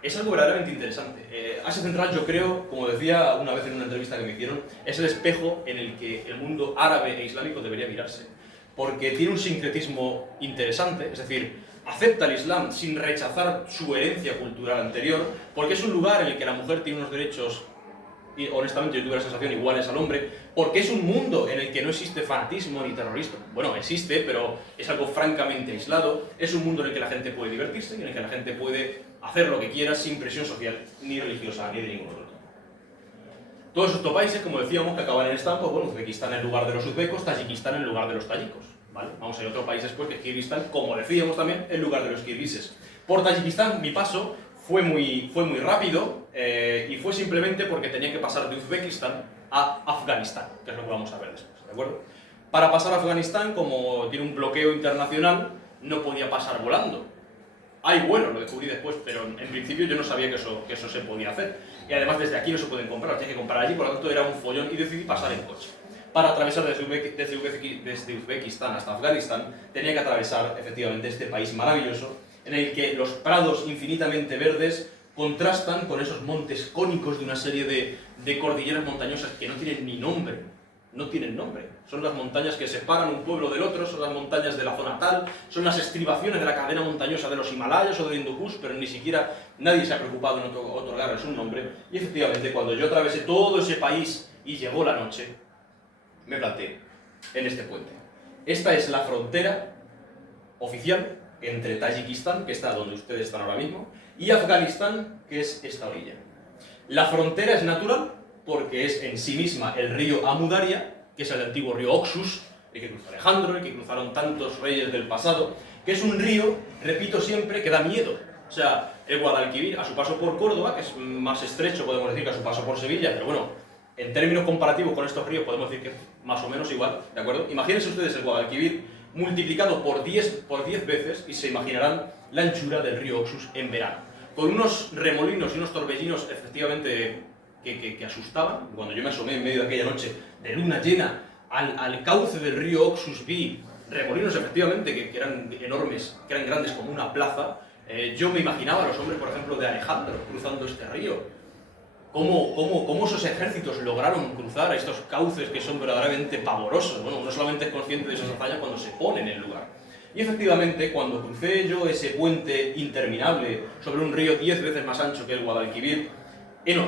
es algo verdaderamente interesante. Asia Central, yo creo, como decía una vez en una entrevista que me hicieron, es el espejo en el que el mundo árabe e islámico debería mirarse, porque tiene un sincretismo interesante, es decir, acepta el Islam sin rechazar su herencia cultural anterior, porque es un lugar en el que la mujer tiene unos derechos, y honestamente yo tuve la sensación, iguales al hombre, porque es un mundo en el que no existe fanatismo ni terrorismo. Bueno, existe, pero es algo francamente aislado. Es un mundo en el que la gente puede divertirse y en el que la gente puede hacer lo que quiera sin presión social, ni religiosa, ni de ningún otro. Todos estos países, como decíamos, que acaban en Están, pues bueno, Uzbekistán en lugar de los uzbecos, Tayikistán en lugar de los tayikos, ¿vale? Vamos a ir a otro país después, que es Kirguistán, como decíamos también, en lugar de los kirguises. Por Tayikistán, mi paso fue muy rápido y fue simplemente porque tenía que pasar de Uzbekistán a Afganistán, que es lo que vamos a ver después, ¿de acuerdo? Para pasar a Afganistán, como tiene un bloqueo internacional, no podía pasar volando. Hay vuelos, lo descubrí después, pero en principio yo no sabía que eso se podía hacer. Y además desde aquí no se pueden comprar, tienes que comprar allí, por lo tanto era un follón y decidí pasar en coche. Para atravesar desde Uzbekistán hasta Afganistán, tenía que atravesar efectivamente este país maravilloso, en el que los prados infinitamente verdes contrastan con esos montes cónicos de una serie de cordilleras montañosas que no tienen ni nombre. No tienen nombre. Son las montañas que separan un pueblo del otro, son las montañas de la zona tal, son las estribaciones de la cadena montañosa de los Himalayas o del Hindu Kush, pero ni siquiera nadie se ha preocupado en otorgarles un nombre. Y efectivamente, cuando yo atravesé todo ese país y llegó la noche, me planté en este puente. Esta es la frontera oficial entre Tayikistán, que está donde ustedes están ahora mismo, y Afganistán, que es esta orilla. La frontera es natural, porque es en sí misma el río Amu Daria, que es el antiguo río Oxus, el que cruzó Alejandro, el que cruzaron tantos reyes del pasado, que es un río, repito siempre, que da miedo. O sea, el Guadalquivir, a su paso por Córdoba, que es más estrecho, podemos decir, que a su paso por Sevilla, pero bueno, en términos comparativos con estos ríos podemos decir que es más o menos igual, ¿de acuerdo? Imagínense ustedes el Guadalquivir multiplicado por 10 veces y se imaginarán la anchura del río Oxus en verano. Con unos remolinos y unos torbellinos efectivamente que asustaban. Cuando yo me asomé en medio de aquella noche de luna llena al cauce del río Oxus, vi remolinos efectivamente que eran enormes, que eran grandes como una plaza. Yo me imaginaba a los hombres, por ejemplo, de Alejandro cruzando este río. ¿Cómo esos ejércitos lograron cruzar a estos cauces que son verdaderamente pavorosos? Bueno, uno solamente es consciente de esas hazañas cuando se pone en el lugar. Y efectivamente, cuando crucé yo ese puente interminable sobre un río 10 veces más ancho que el Guadalquivir, en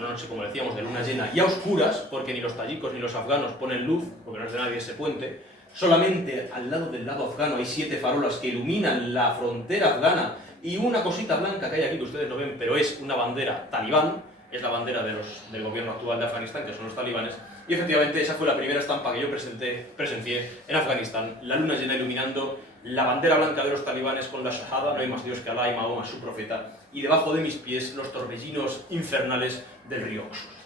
una noche, como decíamos, de luna llena y a oscuras, porque ni los tayikos ni los afganos ponen luz, porque no es de nadie ese puente, solamente al lado del lado afgano hay 7 farolas que iluminan la frontera afgana y una cosita blanca que hay aquí que ustedes no ven, pero es una bandera talibán, es la bandera del gobierno actual de Afganistán, que son los talibanes, y efectivamente esa fue la primera estampa que yo presencié en Afganistán, la luna llena iluminando la bandera blanca de los talibanes con la shahada, no hay más Dios que Alá y Mahoma su profeta, y debajo de mis pies los torbellinos infernales del río Oxus.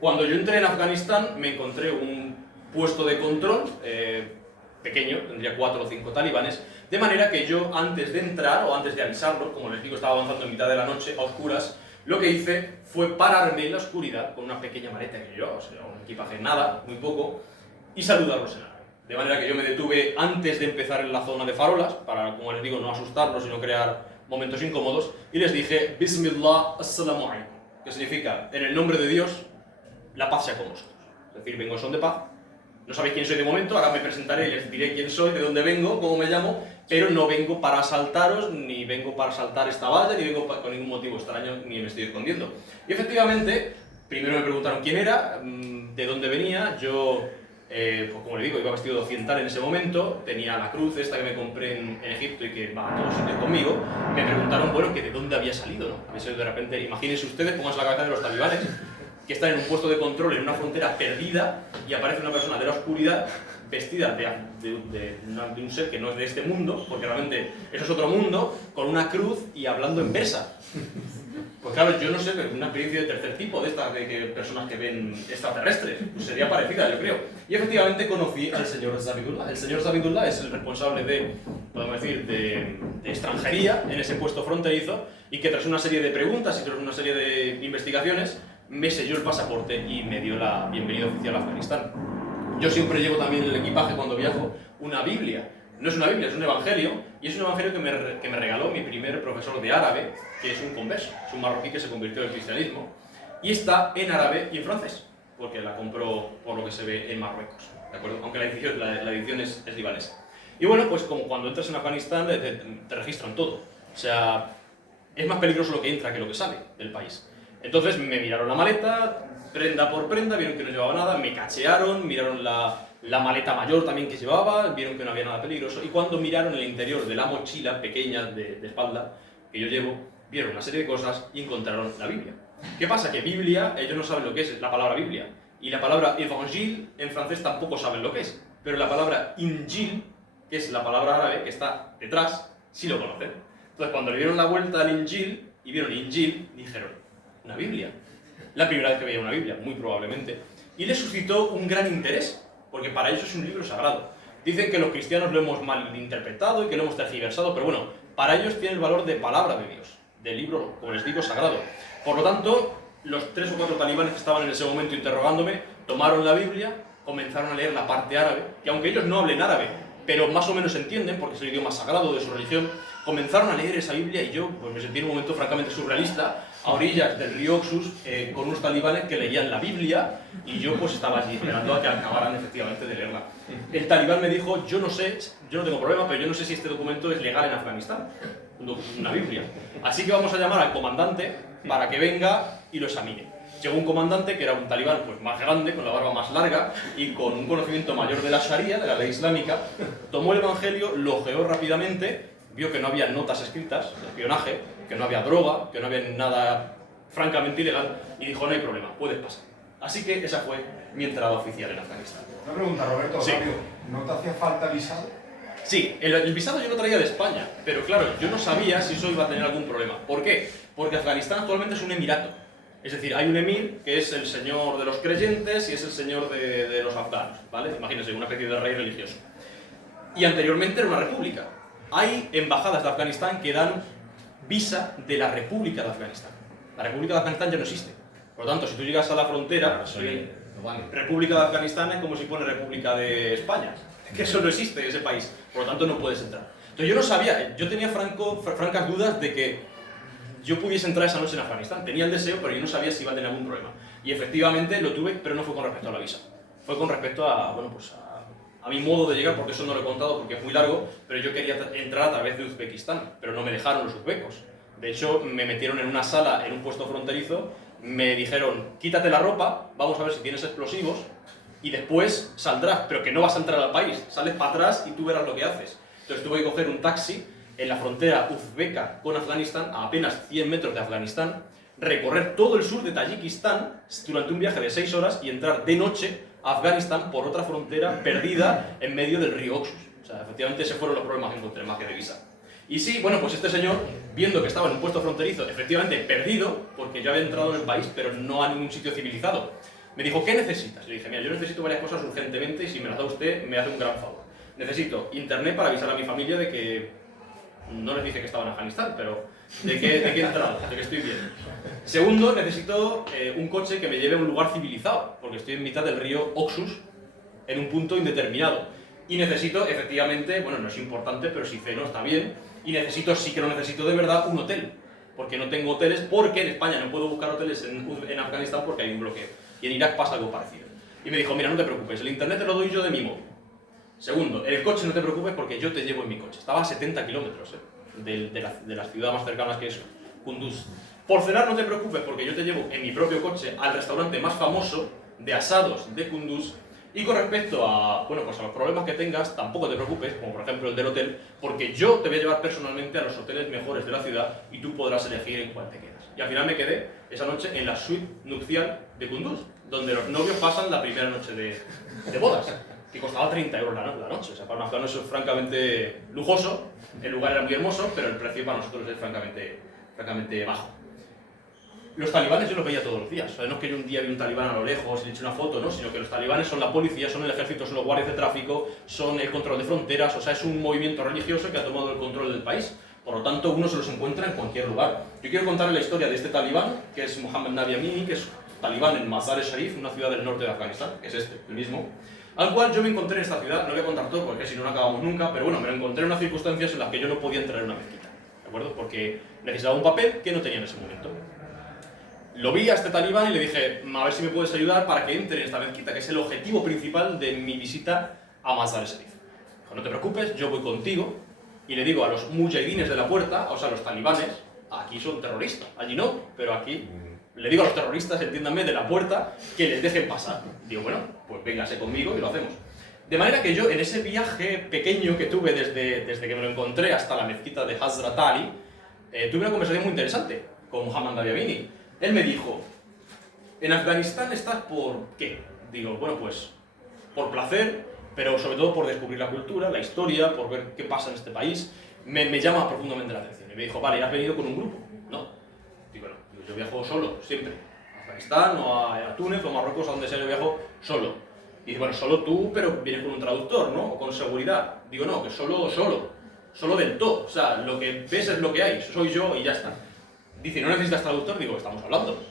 Cuando yo entré en Afganistán me encontré un puesto de control pequeño, tendría 4 o 5 talibanes, de manera que yo antes de entrar, o antes de avisarlos, como les digo, estaba avanzando en mitad de la noche, a oscuras, lo que hice fue pararme en la oscuridad con una pequeña maleta que yo, o sea, un equipaje nada, muy poco, y saludarlos en árabe. De manera que yo me detuve antes de empezar en la zona de farolas, para, como les digo, no asustarlos, sino crear momentos incómodos, y les dije, Bismillah, assalamu alaikum, que significa, en el nombre de Dios, la paz sea con vosotros. Es decir, vengo en son de paz, no sabéis quién soy de momento, ahora me presentaré y les diré quién soy, de dónde vengo, cómo me llamo, pero no vengo para asaltaros, ni vengo para saltar esta valla, ni vengo con ningún motivo extraño, ni me estoy escondiendo. Y efectivamente, primero me preguntaron quién era, de dónde venía, yo, pues como le digo, iba vestido de occidental en ese momento, tenía la cruz esta que me compré en Egipto y que va a todos sitios conmigo, me preguntaron, bueno, que de dónde había salido, ¿no? Había salido de repente, imagínense ustedes, pónganse la cabeza de los talibanes, que están en un puesto de control en una frontera perdida y aparece una persona de la oscuridad vestida de un ser que no es de este mundo, porque realmente eso es otro mundo, con una cruz y hablando en persa. Pues claro, yo no sé, una experiencia de tercer tipo, de estas de que personas que ven extraterrestres, pues sería parecida, yo creo. Y efectivamente conocí al señor Zabidullah. El señor Zabidullah es el responsable de, podemos decir, de extranjería en ese puesto fronterizo y que tras una serie de preguntas y tras una serie de investigaciones me selló el pasaporte y me dio la bienvenida oficial a Afganistán. Yo siempre llevo también en el equipaje cuando viajo una Biblia. No es una Biblia, es un evangelio, y es un evangelio que me regaló mi primer profesor de árabe, que es un converso, es un marroquí que se convirtió en cristianismo, y está en árabe y en francés, porque la compró por lo que se ve en Marruecos, ¿de acuerdo? Aunque la edición es libanesa. Y bueno, pues como cuando entras en Afganistán te registran todo. O sea, es más peligroso lo que entra que lo que sale del país. Entonces me miraron la maleta, prenda por prenda, vieron que no llevaba nada, me cachearon, miraron la maleta mayor también que llevaba, vieron que no había nada peligroso, y cuando miraron el interior de la mochila pequeña de espalda que yo llevo, vieron una serie de cosas y encontraron la Biblia. ¿Qué pasa? Que Biblia, ellos no saben lo que es la palabra Biblia, y la palabra Évangile en francés tampoco saben lo que es, pero la palabra Injil, que es la palabra árabe que está detrás, sí lo conocen. Entonces cuando le dieron la vuelta al Injil y vieron Injil, dijeron, una Biblia. La primera vez que veía una Biblia, muy probablemente. Y les suscitó un gran interés, porque para ellos es un libro sagrado. Dicen que los cristianos lo hemos malinterpretado y que lo hemos tergiversado, pero bueno, para ellos tiene el valor de palabra de Dios, de libro, como les digo, sagrado. Por lo tanto, los 3 o 4 talibanes que estaban en ese momento interrogándome, tomaron la Biblia, comenzaron a leer la parte árabe, y aunque ellos no hablen árabe, pero más o menos entienden, porque es el idioma sagrado de su religión, comenzaron a leer esa Biblia y yo pues, me sentí en un momento francamente surrealista, a orillas del río Oxus, con unos talibanes que leían la Biblia, y yo pues estaba allí esperando a que acabaran efectivamente de leerla. El talibán me dijo, yo no sé, yo no tengo problema, pero yo no sé si este documento es legal en Afganistán, una Biblia. Así que vamos a llamar al comandante para que venga y lo examine. Llegó un comandante que era un talibán pues, más grande, con la barba más larga y con un conocimiento mayor de la Sharia, de la ley islámica, tomó el evangelio, lo ojeó rápidamente, vio que no había notas escritas de espionaje, que no había droga, que no había nada francamente ilegal, y dijo, no hay problema, puedes pasar. Así que esa fue mi entrada oficial en Afganistán. Una pregunta, Roberto, Sí. rápido. ¿No te hacía falta visado? Sí, el visado yo lo traía de España, pero claro, yo no sabía si eso iba a tener algún problema. ¿Por qué? Porque Afganistán actualmente es un emirato. Es decir, hay un emir que es el señor de los creyentes y es el señor de los afganos, ¿vale? Imagínense, una especie de rey religioso. Y anteriormente era una república. Hay embajadas de Afganistán que dan visa de la República de Afganistán. La República de Afganistán ya no existe. Por lo tanto, si tú llegas a la frontera, República de Afganistán es como si pone República de España. Que eso no existe, ese país. Por lo tanto, no puedes entrar. Entonces yo no sabía, yo tenía francas dudas de que yo pudiese entrar esa noche en Afganistán. Tenía el deseo, pero yo no sabía si iba a tener algún problema. Y efectivamente lo tuve, pero no fue con respecto a la visa. Fue con respecto a, bueno, pues a mi modo de llegar, porque eso no lo he contado porque es muy largo, pero yo quería entrar a través de Uzbekistán, pero no me dejaron los uzbecos. De hecho, me metieron en una sala, en un puesto fronterizo, me dijeron, quítate la ropa, vamos a ver si tienes explosivos, y después saldrás, pero que no vas a entrar al país, sales para atrás y tú verás lo que haces. Entonces tuve que coger un taxi en la frontera uzbeca con Afganistán, a apenas 100 metros de Afganistán, recorrer todo el sur de Tayikistán durante un viaje de 6 horas y entrar de noche a Afganistán por otra frontera perdida en medio del río Oxus. O sea, efectivamente esos fueron los problemas que encontré, más que de visa. Y sí, bueno, pues este señor, viendo que estaba en un puesto fronterizo, efectivamente perdido, porque yo había entrado en el país, pero no a ningún sitio civilizado, me dijo, ¿qué necesitas? Le dije, mira, yo necesito varias cosas urgentemente y si me las da usted, me hace un gran favor. Necesito internet para avisar a mi familia de que, no les dije que estaba en Afganistán, pero de que he entrado, de que estoy bien. Segundo, necesito un coche que me lleve a un lugar civilizado, porque estoy en mitad del río Oxus, en un punto indeterminado. Y necesito, efectivamente, bueno, no es importante, pero si ceno está bien, y necesito, sí que lo necesito de verdad, un hotel. Porque no tengo hoteles, porque en España no puedo buscar hoteles en Afganistán porque hay un bloqueo. Y en Irak pasa algo parecido. Y me dijo, mira, no te preocupes, el internet te lo doy yo de mi móvil. Segundo, el coche no te preocupes porque yo te llevo en mi coche. Estaba a 70 kilómetros de la ciudad más cercana que es Kunduz. Por cenar no te preocupes porque yo te llevo en mi propio coche al restaurante más famoso de asados de Kunduz. Y con respecto a, bueno, pues a los problemas que tengas, tampoco te preocupes, como por ejemplo el del hotel, porque yo te voy a llevar personalmente a los hoteles mejores de la ciudad y tú podrás elegir en cuál te quedas. Y al final me quedé esa noche en la suite nupcial de Kunduz, donde los novios pasan la primera noche de bodas, que costaba 30 euros la noche. O sea, para un afgano eso es francamente lujoso, el lugar era muy hermoso, pero el precio para nosotros es francamente bajo. Los talibanes yo los veía todos los días. O sea, no es que yo un día vi un talibán a lo lejos y le eché una foto, ¿no? Sino que los talibanes son la policía, son el ejército, son los guardias de tráfico, son el control de fronteras. O sea, es un movimiento religioso que ha tomado el control del país. Por lo tanto, uno se los encuentra en cualquier lugar. Yo quiero contarle la historia de este talibán, que es Mohammed Nabi Amini, que es talibán en Mazar-e-Sharif, una ciudad del norte de Afganistán, que es el mismo, al cual yo me encontré en esta ciudad. No voy a contar todo porque si no, no acabamos nunca, pero bueno, me lo encontré en unas circunstancias en las que yo no podía entrar en una mezquita, ¿de acuerdo? Porque necesitaba un papel que no tenía en ese momento. Lo vi a este talibán y le dije, a ver si me puedes ayudar para que entre en esta mezquita, que es el objetivo principal de mi visita a Mazar-e-Sharif. no te preocupes, yo voy contigo, y le digo a los mujahidines de la puerta, o sea, a los talibanes, aquí son terroristas, allí no, pero aquí le digo a los terroristas, entiéndanme, de la puerta, que les dejen pasar. Digo, bueno, pues véngase conmigo y lo hacemos. De manera que yo, en ese viaje pequeño que tuve desde que me lo encontré hasta la mezquita de Hazrat Ali, tuve una conversación muy interesante con Muhammad Daryabini. Él me dijo, ¿en Afganistán estás por qué? Digo, bueno, pues por placer, pero sobre todo por descubrir la cultura, la historia, por ver qué pasa en este país. Me llama profundamente la atención. Y me dijo, vale, ¿has venido con un grupo? No. Digo, no, yo viajo solo, siempre. A Afganistán, o a Túnez, o a Marruecos, a donde sea, yo viajo solo. Y dice, bueno, solo tú, pero vienes con un traductor, ¿no? O con seguridad. Digo, no, que solo del todo. O sea, lo que ves es lo que hay, soy yo y ya está. Dice, ¿no necesitas traductor? Digo, estamos hablando.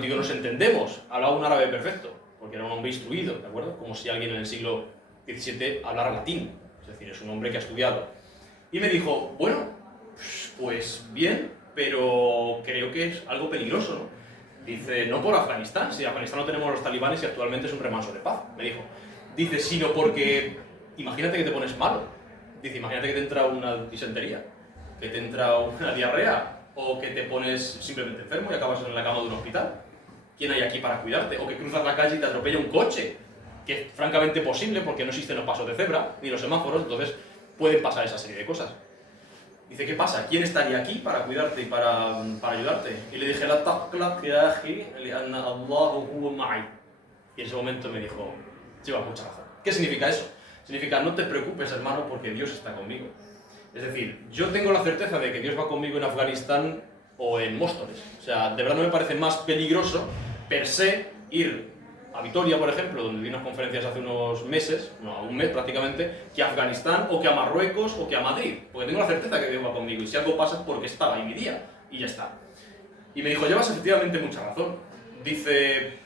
Digo, nos entendemos. Hablaba un árabe perfecto, porque era un hombre instruido, ¿de acuerdo? Como si alguien en el siglo XVII hablara latín. Es decir, es un hombre que ha estudiado. Y me dijo, bueno, pues bien, pero creo que es algo peligroso, ¿no? Dice, no por Afganistán, si en Afganistán no tenemos a los talibanes y actualmente es un remanso de paz, me dijo. Dice, sino porque, imagínate que te pones malo. Dice, imagínate que te entra una disentería, que te entra una diarrea, o que te pones simplemente enfermo y acabas en la cama de un hospital. ¿Quién hay aquí para cuidarte? O que cruzas la calle y te atropella un coche, que es francamente posible porque no existen los pasos de cebra ni los semáforos, entonces pueden pasar esa serie de cosas. Dice, ¿qué pasa? ¿Quién estaría aquí para cuidarte y para ayudarte? Y le dije, la taqlaq ya akhi, lianna Allahu huwa ma'i. Y en ese momento me dijo, lleva mucha razón. ¿Qué significa eso? Significa, no te preocupes, hermano, porque Dios está conmigo. Es decir, yo tengo la certeza de que Dios va conmigo en Afganistán o en Móstoles. O sea, de verdad no me parece más peligroso, per se, ir a Vitoria, por ejemplo, donde di unas conferencias hace unos meses, no, un mes prácticamente, que a Afganistán, o que a Marruecos, o que a Madrid. Porque tengo la certeza que Dios va conmigo, y si algo pasa es porque estaba ahí mi día, y ya está. Y me dijo, llevas efectivamente mucha razón. Dice,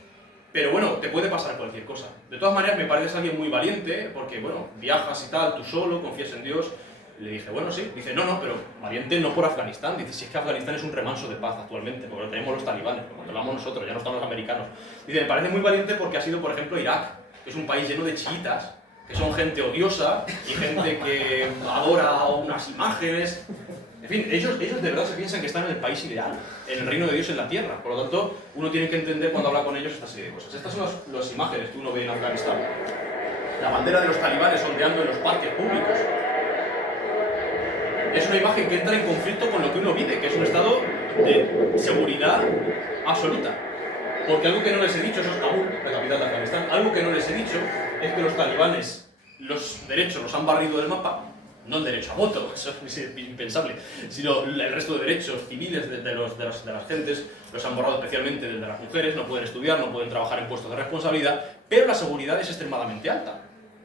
pero bueno, te puede pasar cualquier cosa. De todas maneras, me pareces alguien muy valiente, porque bueno, viajas y tal, tú solo, confías en Dios. Le dije, bueno, sí. Dice, no, pero valiente no por Afganistán. Dice, si es que Afganistán es un remanso de paz actualmente, porque lo tenemos los talibanes, como lo hablamos nosotros, ya no están los americanos. Dice, me parece muy valiente porque ha sido, por ejemplo, Irak, que es un país lleno de chiitas, que son gente odiosa y gente que adora unas imágenes. En fin, ellos de verdad se piensan que están en el país ideal, en el reino de Dios en la tierra. Por lo tanto, uno tiene que entender cuando habla con ellos esta serie de cosas. Estas son las imágenes que uno ve en Afganistán. La bandera de los talibanes ondeando en los parques públicos. Es una imagen que entra en conflicto con lo que uno vive, que es un estado de seguridad absoluta. Porque algo que no les he dicho, eso es Kabul, la capital de Afganistán, algo que no les he dicho es que los talibanes los derechos los han barrido del mapa, no el derecho a voto, eso es impensable, sino el resto de derechos civiles de las gentes los han borrado, especialmente el de las mujeres, no pueden estudiar, no pueden trabajar en puestos de responsabilidad, pero la seguridad es extremadamente alta.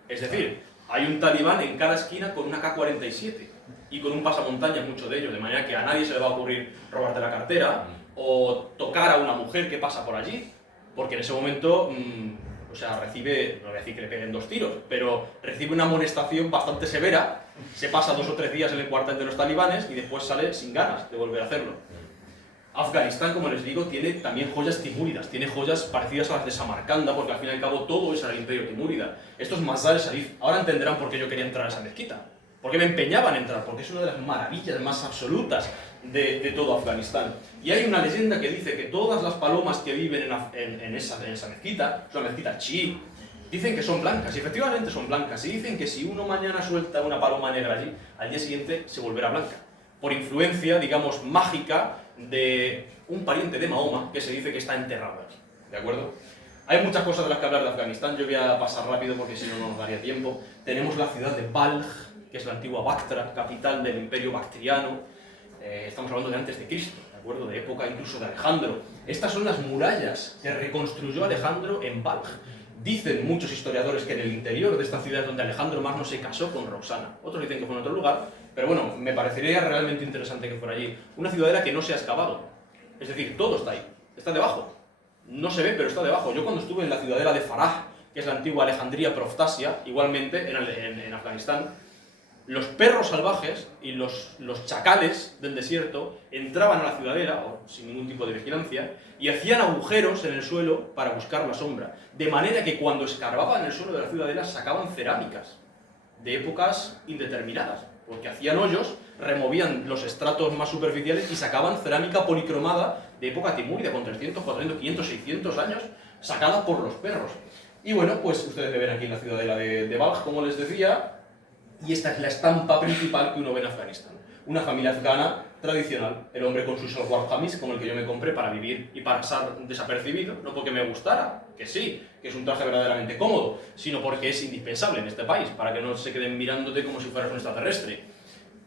Es decir, hay un talibán en cada esquina con una K-47 y con un pasamontañas, mucho de ellos, de manera que a nadie se le va a ocurrir robarte la cartera o tocar a una mujer que pasa por allí, porque en ese momento, o sea, recibe, no voy a decir que le peguen 2 tiros, pero recibe una amonestación bastante severa, se pasa 2 o 3 días en el cuartel de los talibanes y después sale sin ganas de volver a hacerlo. Afganistán, como les digo, tiene también joyas timúridas, tiene joyas parecidas a las de Samarcanda, porque al fin y al cabo todo es el imperio timúrida. Esto es Mazar-e-Sharif. Ahora entenderán por qué yo quería entrar a esa mezquita. ¿Por qué me empeñaba en entrar? Porque es una de las maravillas más absolutas de todo Afganistán. Y hay una leyenda que dice que todas las palomas que viven en esa mezquita, es una mezquita chií, dicen que son blancas, y efectivamente son blancas, y dicen que si uno mañana suelta una paloma negra allí, al día siguiente se volverá blanca. Por influencia, digamos, mágica de un pariente de Mahoma que se dice que está enterrado allí. ¿De acuerdo? Hay muchas cosas de las que hablar de Afganistán, yo voy a pasar rápido porque si no, no nos daría tiempo. Tenemos la ciudad de Balj, que es la antigua Bactra, capital del imperio bactriano. Estamos hablando de antes de Cristo, ¿de acuerdo? De época incluso de Alejandro. Estas son las murallas que reconstruyó Alejandro en Balj. Dicen muchos historiadores que en el interior de esta ciudad donde Alejandro Magno se casó con Roxana. Otros dicen que fue en otro lugar, pero bueno, me parecería realmente interesante que fuera allí. Una ciudadela que no se ha excavado. Es decir, todo está ahí, está debajo. No se ve, pero está debajo. Yo cuando estuve en la ciudadela de Farah, que es la antigua Alejandría Proftasia, igualmente en Afganistán, los perros salvajes y los chacales del desierto entraban a la ciudadela, sin ningún tipo de vigilancia, y hacían agujeros en el suelo para buscar la sombra. De manera que cuando escarbaban el suelo de la ciudadela sacaban cerámicas. de épocas indeterminadas, porque hacían hoyos, removían los estratos más superficiales y sacaban cerámica policromada de época timúrida, con 300, 400, 500, 600 años, sacada por los perros. Y bueno, pues ustedes me ven aquí en la ciudadela de Balj, como les decía, y esta es la estampa principal que uno ve en Afganistán. Una familia afgana tradicional, el hombre con su shalwar kameez, como el que yo me compré para vivir y para pasar desapercibido, no porque me gustara, que sí, que es un traje verdaderamente cómodo, sino porque es indispensable en este país, para que no se queden mirándote como si fueras un extraterrestre.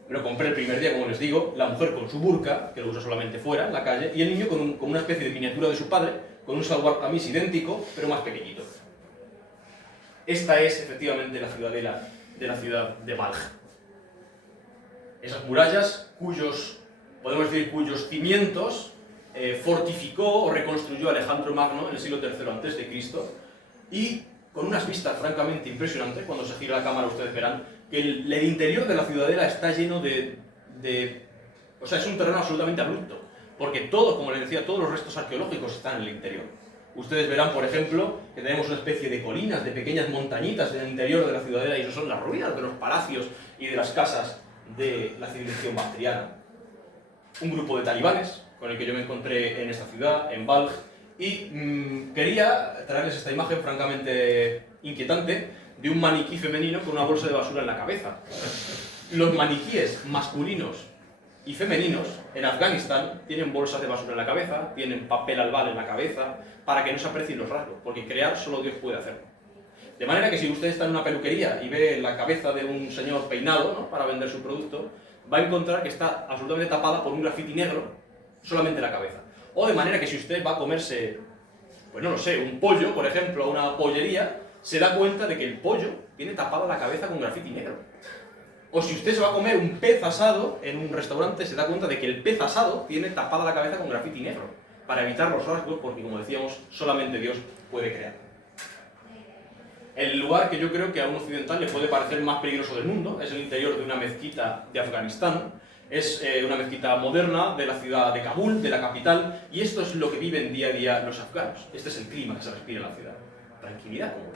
Lo compré el primer día, como les digo, la mujer con su burka, que lo usa solamente fuera, en la calle, y el niño con una especie de miniatura de su padre, con un shalwar kameez idéntico, pero más pequeñito. Esta es efectivamente la ciudadela de la ciudad de Balj. Esas murallas podemos decir, cuyos cimientos fortificó o reconstruyó Alejandro Magno en el siglo III a.C. y con unas vistas francamente impresionantes. Cuando se gira la cámara ustedes verán que el interior de la ciudadela está lleno o sea, es un terreno absolutamente abrupto, porque como les decía, todos los restos arqueológicos están en el interior. Ustedes verán, por ejemplo, que tenemos una especie de colinas, de pequeñas montañitas en el interior de la ciudadela, y eso son las ruinas de los palacios y de las casas de la civilización bactriana. Un grupo de talibanes con el que yo me encontré en esta ciudad, en Balj, y quería traerles esta imagen francamente inquietante de un maniquí femenino con una bolsa de basura en la cabeza. Los maniquíes masculinos y femeninos en Afganistán tienen bolsas de basura en la cabeza, tienen papel albal en la cabeza, para que no se aprecien los rasgos, porque crear solo Dios puede hacerlo. De manera que si usted está en una peluquería y ve la cabeza de un señor peinado, ¿no?, para vender su producto, va a encontrar que está absolutamente tapada por un grafiti negro, solamente la cabeza. O de manera que si usted va a comerse, pues no lo sé, un pollo, por ejemplo, a una pollería, se da cuenta de que el pollo tiene tapada la cabeza con grafiti negro. O si usted se va a comer un pez asado en un restaurante, se da cuenta de que el pez asado tiene tapada la cabeza con grafiti negro, para evitar los rasgos, porque como decíamos, solamente Dios puede crear. El lugar que yo creo que a un occidental le puede parecer más peligroso del mundo es el interior de una mezquita de Afganistán. Es una mezquita moderna de la ciudad de Kabul, de la capital, y esto es lo que viven día a día los afganos. Este es el clima que se respira en la ciudad. Tranquilidad, como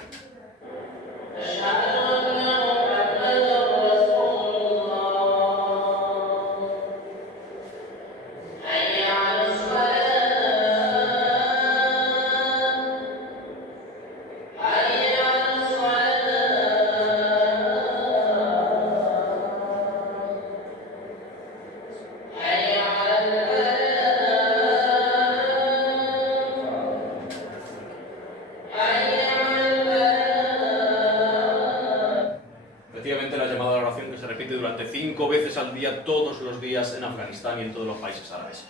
durante 5 veces al día, todos los días en Afganistán y en todos los países árabes.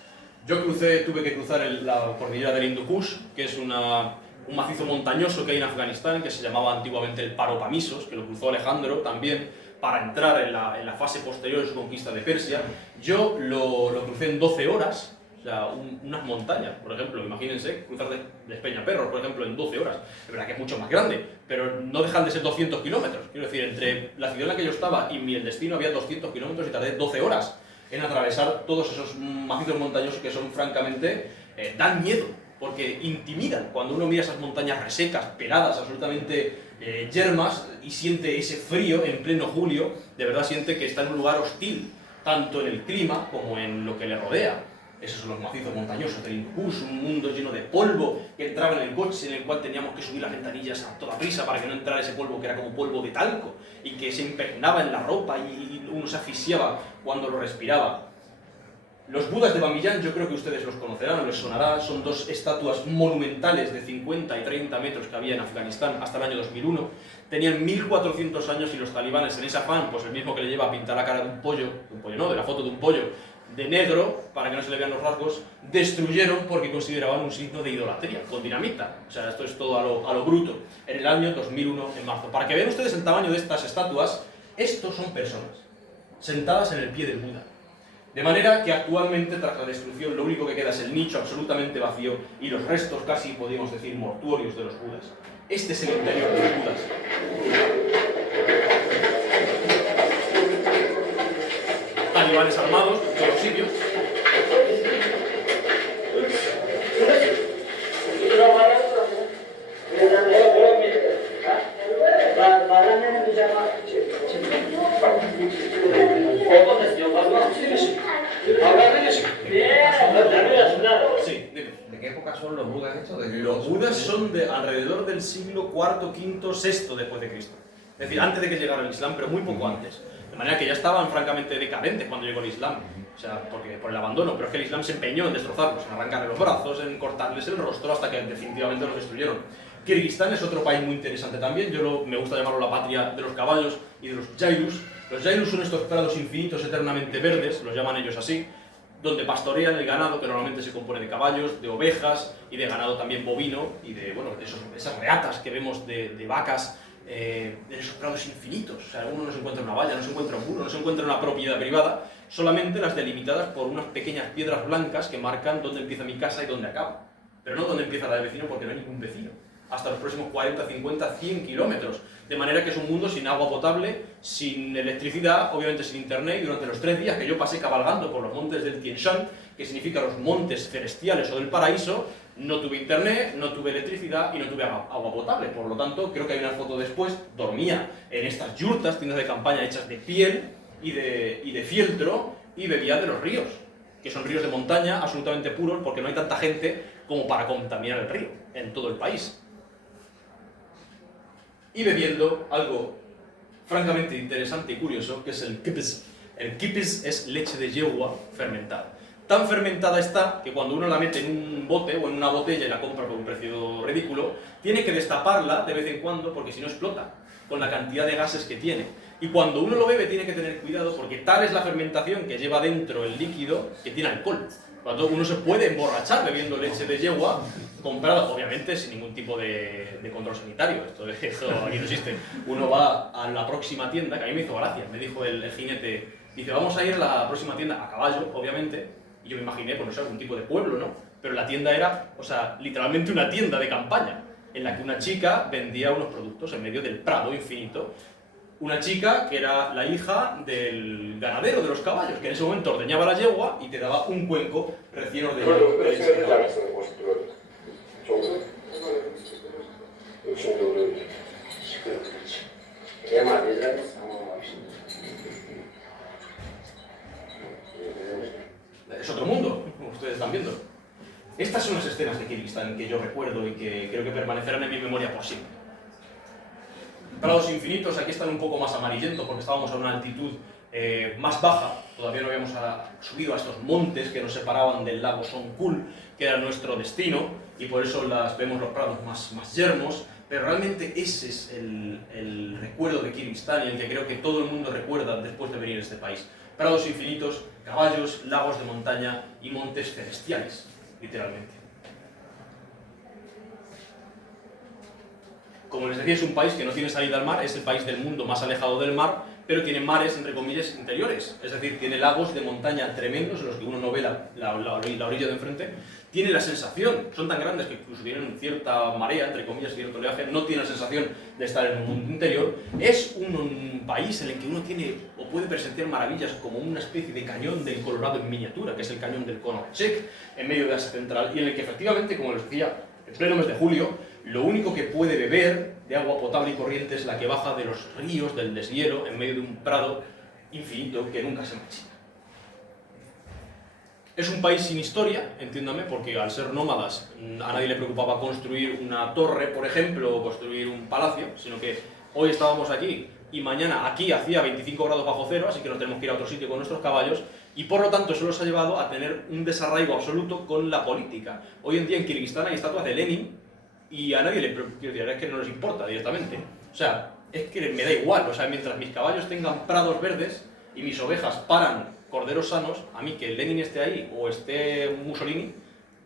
Yo tuve que cruzar la cordillera del Hindu Kush, que es un macizo montañoso que hay en Afganistán, que se llamaba antiguamente el Paropamisos, que lo cruzó Alejandro también para entrar en la fase posterior de su conquista de Persia. Yo lo crucé en 12 horas, o sea, unas montañas, por ejemplo, imagínense, cruzar de Peñaperros, por ejemplo, en 12 horas. Es verdad que es mucho más grande, pero no dejan de ser 200 kilómetros. Quiero decir, entre la ciudad en la que yo estaba y el destino había 200 kilómetros y tardé 12 horas en atravesar todos esos macizos montañosos que son, francamente, dan miedo, porque intimidan. Cuando uno mira esas montañas resecas, peladas, absolutamente yermas, y siente ese frío en pleno julio, de verdad siente que está en un lugar hostil, tanto en el clima como en lo que le rodea. Esos son los macizos montañosos del Hindu Kush, un mundo lleno de polvo que entraba en el coche, en el cual teníamos que subir las ventanillas a toda prisa para que no entrara ese polvo que era como polvo de talco y que se impregnaba en la ropa y uno se asfixiaba cuando lo respiraba. Los Budas de Bamiyan, yo creo que ustedes los conocerán o les sonará, son 2 estatuas monumentales de 50 y 30 metros que había en Afganistán hasta el año 2001. Tenían 1400 años y los talibanes, en ese afán, pues el mismo que le lleva a pintar la cara de un pollo no, de la foto de un pollo, de negro, para que no se le vean los rasgos, destruyeron porque consideraban un signo de idolatría, con dinamita. O sea, esto es todo a lo bruto, en el año 2001, en marzo. Para que vean ustedes el tamaño de estas estatuas, estos son personas, sentadas en el pie del Buda. De manera que actualmente, tras la destrucción, lo único que queda es el nicho absolutamente vacío y los restos casi, podríamos decir, mortuorios de los Budas. Este es el interior de los Budas. Talibanes armados en todos los sitios. alrededor del siglo IV, V, VI después de Cristo. Es decir, antes de que llegara el Islam, pero muy poco antes. De manera que ya estaban francamente decadentes cuando llegó el Islam. O sea, por el abandono, pero es que el Islam se empeñó en destrozarlos, en arrancarles los brazos, en cortarles el rostro, hasta que definitivamente los destruyeron. Kirguistán es otro país muy interesante también, me gusta llamarlo la patria de los caballos y de los yailus. Los yailus son estos prados infinitos eternamente verdes, los llaman ellos así, donde pastorean el ganado, que normalmente se compone de caballos, de ovejas y de ganado también bovino, y de, bueno, esas reatas que vemos de vacas, en esos prados infinitos. O sea, uno no se encuentra una valla, no se encuentra un muro, no se encuentra una propiedad privada, solamente las delimitadas por unas pequeñas piedras blancas que marcan dónde empieza mi casa y dónde acaba. Pero no dónde empieza la del vecino, porque no hay ningún vecino. Hasta los próximos 40, 50, 100 kilómetros. De manera que es un mundo sin agua potable, sin electricidad, obviamente sin internet, y durante los 3 días que yo pasé cabalgando por los montes del Tien Shan, que significa los montes celestiales o del paraíso, no tuve internet, no tuve electricidad y no tuve agua potable. Por lo tanto, creo que hay una foto después, dormía en estas yurtas, tiendas de campaña hechas de piel y de fieltro, y bebía de los ríos, que son ríos de montaña absolutamente puros, porque no hay tanta gente como para contaminar el río en todo el país. Y bebiendo algo francamente interesante y curioso, que es el kipis. El kipis es leche de yegua fermentada. Tan fermentada está que cuando uno la mete en un bote o en una botella y la compra por un precio ridículo, tiene que destaparla de vez en cuando porque si no explota, con la cantidad de gases que tiene. Y cuando uno lo bebe tiene que tener cuidado porque tal es la fermentación que lleva dentro el líquido que tiene alcohol. Cuando uno se puede emborrachar bebiendo leche de yegua, comprada obviamente sin ningún tipo de control sanitario. Esto aquí no existe. Uno va a la próxima tienda, que a mí me hizo gracia, me dijo el jinete, dice, vamos a ir a la próxima tienda, a caballo, obviamente, y yo me imaginé, pues no sé, algún tipo de pueblo, ¿no? Pero la tienda era, o sea, literalmente una tienda de campaña, en la que una chica vendía unos productos en medio del prado infinito. Una chica que era la hija del ganadero de los caballos, que en ese momento ordeñaba la yegua y te daba un cuenco recién ordeñado. Es otro mundo, como ustedes están viendo. Estas son las escenas de Kirguistán que yo recuerdo y que creo que permanecerán en mi memoria por siempre. Prados infinitos, aquí están un poco más amarillentos porque estábamos a una altitud más baja, todavía no habíamos subido a estos montes que nos separaban del lago Songkhul, que era nuestro destino, y por eso vemos los prados más yermos, pero realmente ese es el recuerdo de Kirguistán y el que creo que todo el mundo recuerda después de venir a este país. Prados infinitos, caballos, lagos de montaña y montes celestiales, literalmente. Como les decía, es un país que no tiene salida al mar, es el país del mundo más alejado del mar, pero tiene mares, entre comillas, interiores. Es decir, tiene lagos de montaña tremendos en los que uno no ve la orilla de enfrente. Tiene la sensación, son tan grandes que incluso tienen cierta marea, entre comillas, cierto oleaje, no tiene la sensación de estar en un mundo interior. Es un país en el que uno tiene o puede presenciar maravillas como una especie de cañón del Colorado en miniatura, que es el cañón del Conochek, en medio de Asia Central, y en el que efectivamente, como les decía, en pleno mes de julio, lo único que puede beber de agua potable y corriente es la que baja de los ríos, del deshielo, en medio de un prado infinito que nunca se marchita. Es un país sin historia, entiéndame, porque al ser nómadas a nadie le preocupaba construir una torre, por ejemplo, o construir un palacio, sino que hoy estábamos aquí y mañana aquí hacía 25 grados bajo cero, así que nos tenemos que ir a otro sitio con nuestros caballos, y por lo tanto eso nos ha llevado a tener un desarraigo absoluto con la política. Hoy en día en Kirguistán hay estatuas de Lenin, y a nadie es que no les importa directamente. O sea, es que me da igual. O sea, mientras mis caballos tengan prados verdes y mis ovejas paran corderos sanos, a mí que Lenin esté ahí o esté Mussolini,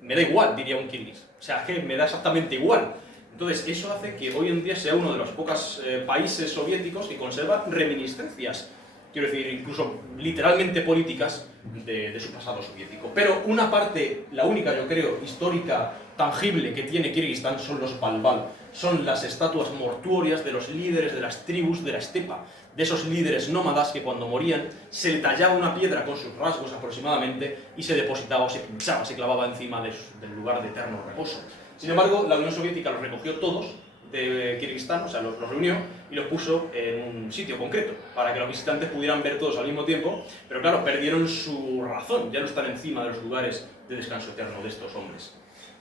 me da igual, diría un kirguís. O sea, que me da exactamente igual. Entonces, eso hace que hoy en día sea uno de los pocos países soviéticos que conserva reminiscencias, quiero decir, incluso literalmente políticas de su pasado soviético. Pero una parte, la única, yo creo, histórica, tangible que tiene Kirguistán son los balbal. Son las estatuas mortuorias de los líderes de las tribus de la estepa, de esos líderes nómadas que cuando morían se le tallaba una piedra con sus rasgos aproximadamente y se depositaba o se pinchaba, se clavaba encima del lugar de eterno reposo. Sin embargo, la Unión Soviética los recogió todos de Kirguistán, o sea, los reunió y los puso en un sitio concreto para que los visitantes pudieran ver todos al mismo tiempo, pero claro, perdieron su razón, ya no están encima de los lugares de descanso eterno de estos hombres.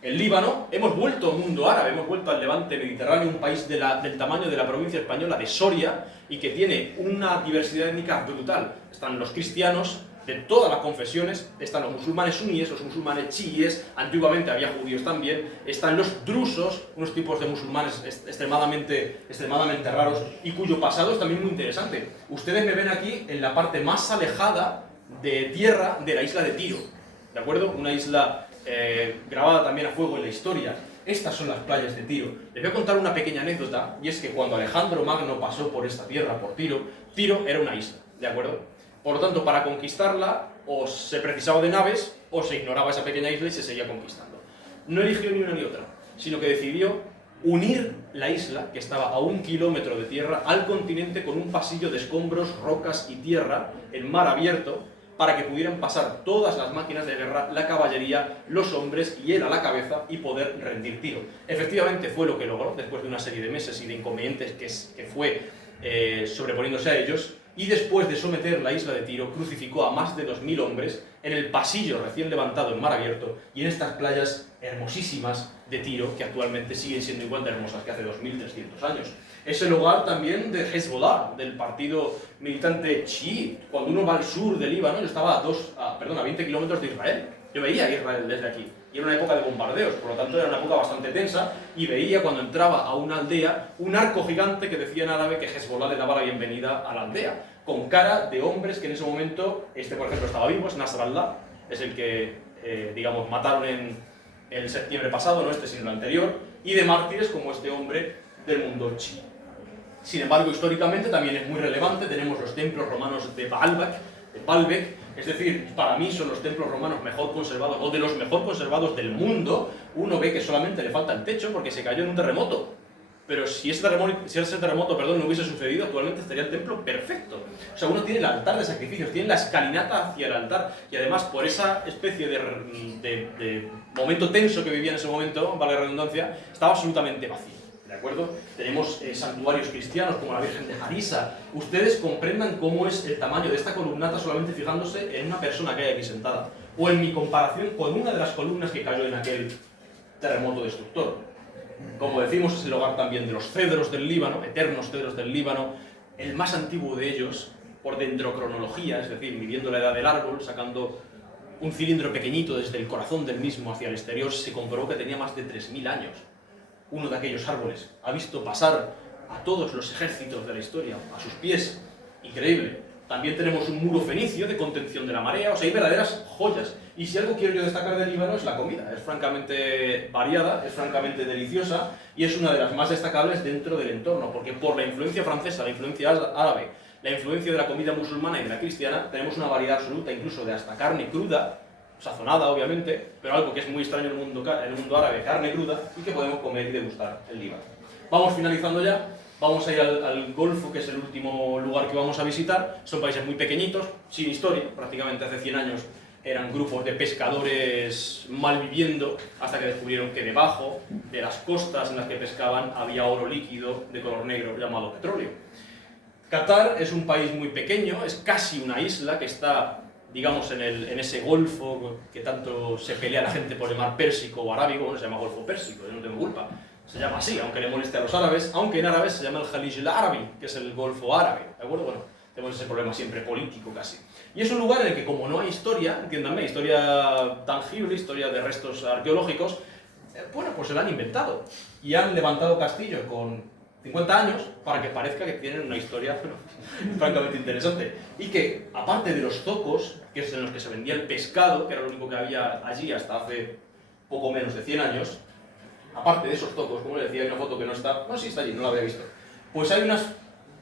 el Líbano, hemos vuelto al mundo árabe, hemos vuelto al Levante mediterráneo, un país del tamaño de la provincia española de Soria y que tiene una diversidad étnica brutal. Están los cristianos de todas las confesiones, están los musulmanes suníes, los musulmanes chiíes, antiguamente había judíos también, están los drusos, unos tipos de musulmanes extremadamente raros y cuyo pasado es también muy interesante. Ustedes me ven aquí en la parte más alejada de tierra de la isla de Tiro, ¿de acuerdo? Una isla grabada también a fuego en la historia. Estas son las playas de Tiro. Les voy a contar una pequeña anécdota, y es que cuando Alejandro Magno pasó por esta tierra, por Tiro, Tiro era una isla, ¿de acuerdo? Por lo tanto, para conquistarla, o se precisaba de naves, o se ignoraba esa pequeña isla y se seguía conquistando. No eligió ni una ni otra, sino que decidió unir la isla, que estaba a 1 kilómetro de tierra, al continente con un pasillo de escombros, rocas y tierra, en mar abierto, para que pudieran pasar todas las máquinas de guerra, la caballería, los hombres y él a la cabeza y poder rendir Tiro. Efectivamente fue lo que logró, después de una serie de meses y de inconvenientes que fue sobreponiéndose a ellos, y después de someter la isla de Tiro, crucificó a más de 2000 hombres en el pasillo recién levantado en mar abierto y en estas playas hermosísimas de Tiro, que actualmente siguen siendo igual de hermosas que hace 2300 años. Es el hogar también de Hezbollah, del partido militante chií. Cuando uno va al sur del Líbano, yo estaba a 20 kilómetros de Israel. Yo veía a Israel desde aquí. Y era una época de bombardeos, por lo tanto era una época bastante tensa, y veía cuando entraba a una aldea un arco gigante que decía en árabe que Hezbollah le daba la bienvenida a la aldea, con cara de hombres que en ese momento, por ejemplo estaba vivo, es Nasrallah, es el que, digamos, mataron en el septiembre pasado, no este sino el anterior, y de mártires como este hombre del mundo chií. Sin embargo, históricamente también es muy relevante, tenemos los templos romanos de Baalbek, es decir, para mí son los templos romanos mejor conservados, o de los mejor conservados del mundo. Uno ve que solamente le falta el techo porque se cayó en un terremoto. Pero si ese terremoto no hubiese sucedido, actualmente estaría el templo perfecto. O sea, uno tiene el altar de sacrificios, tiene la escalinata hacia el altar, y además por esa especie de momento tenso que vivía en ese momento, vale la redundancia, estaba absolutamente vacío. ¿De acuerdo? Tenemos santuarios cristianos como la Virgen de Jarisa. Ustedes comprendan cómo es el tamaño de esta columnata solamente fijándose en una persona que hay aquí sentada. O en mi comparación con una de las columnas que cayó en aquel terremoto destructor. Como decimos, es el hogar también de los cedros del Líbano, eternos cedros del Líbano. El más antiguo de ellos, por dendrocronología, es decir, midiendo la edad del árbol, sacando un cilindro pequeñito desde el corazón del mismo hacia el exterior, se comprobó que tenía más de 3000 años. Uno de aquellos árboles ha visto pasar a todos los ejércitos de la historia a sus pies. Increíble. También tenemos un muro fenicio de contención de la marea. O sea, hay verdaderas joyas. Y si algo quiero yo destacar del Líbano es la comida. Es francamente variada, es francamente deliciosa y es una de las más destacables dentro del entorno, porque por la influencia francesa, la influencia árabe, la influencia de la comida musulmana y de la cristiana, tenemos una variedad absoluta, incluso de hasta carne cruda, sazonada obviamente, pero algo que es muy extraño en el mundo árabe, carne cruda, y que podemos comer y degustar en Líbano. Vamos finalizando ya, vamos a ir al Golfo, que es el último lugar que vamos a visitar. Son países muy pequeñitos, sin historia, prácticamente hace 100 años eran grupos de pescadores malviviendo, hasta que descubrieron que debajo de las costas en las que pescaban había oro líquido de color negro llamado petróleo. Qatar es un país muy pequeño, es casi una isla que está, digamos, en ese golfo que tanto se pelea la gente por el mar Pérsico o Arábigo. Bueno, se llama Golfo Pérsico, yo no tengo culpa, se llama así, aunque le moleste a los árabes, aunque en árabe se llama el Jalij al-Arabi, que es el Golfo Árabe, ¿de acuerdo? Bueno, tenemos ese problema siempre político casi. Y es un lugar en el que, como no hay historia, entiéndanme, historia tangible, historia de restos arqueológicos, bueno, pues se la han inventado. Y han levantado castillos con 50 años para que parezca que tienen una historia francamente interesante. Y que, aparte de los zocos, que es en los que se vendía el pescado, que era lo único que había allí hasta hace poco menos de 100 años, aparte de esos zocos, como le decía, hay una foto que no está, no, sí está allí, no la había visto, pues hay unas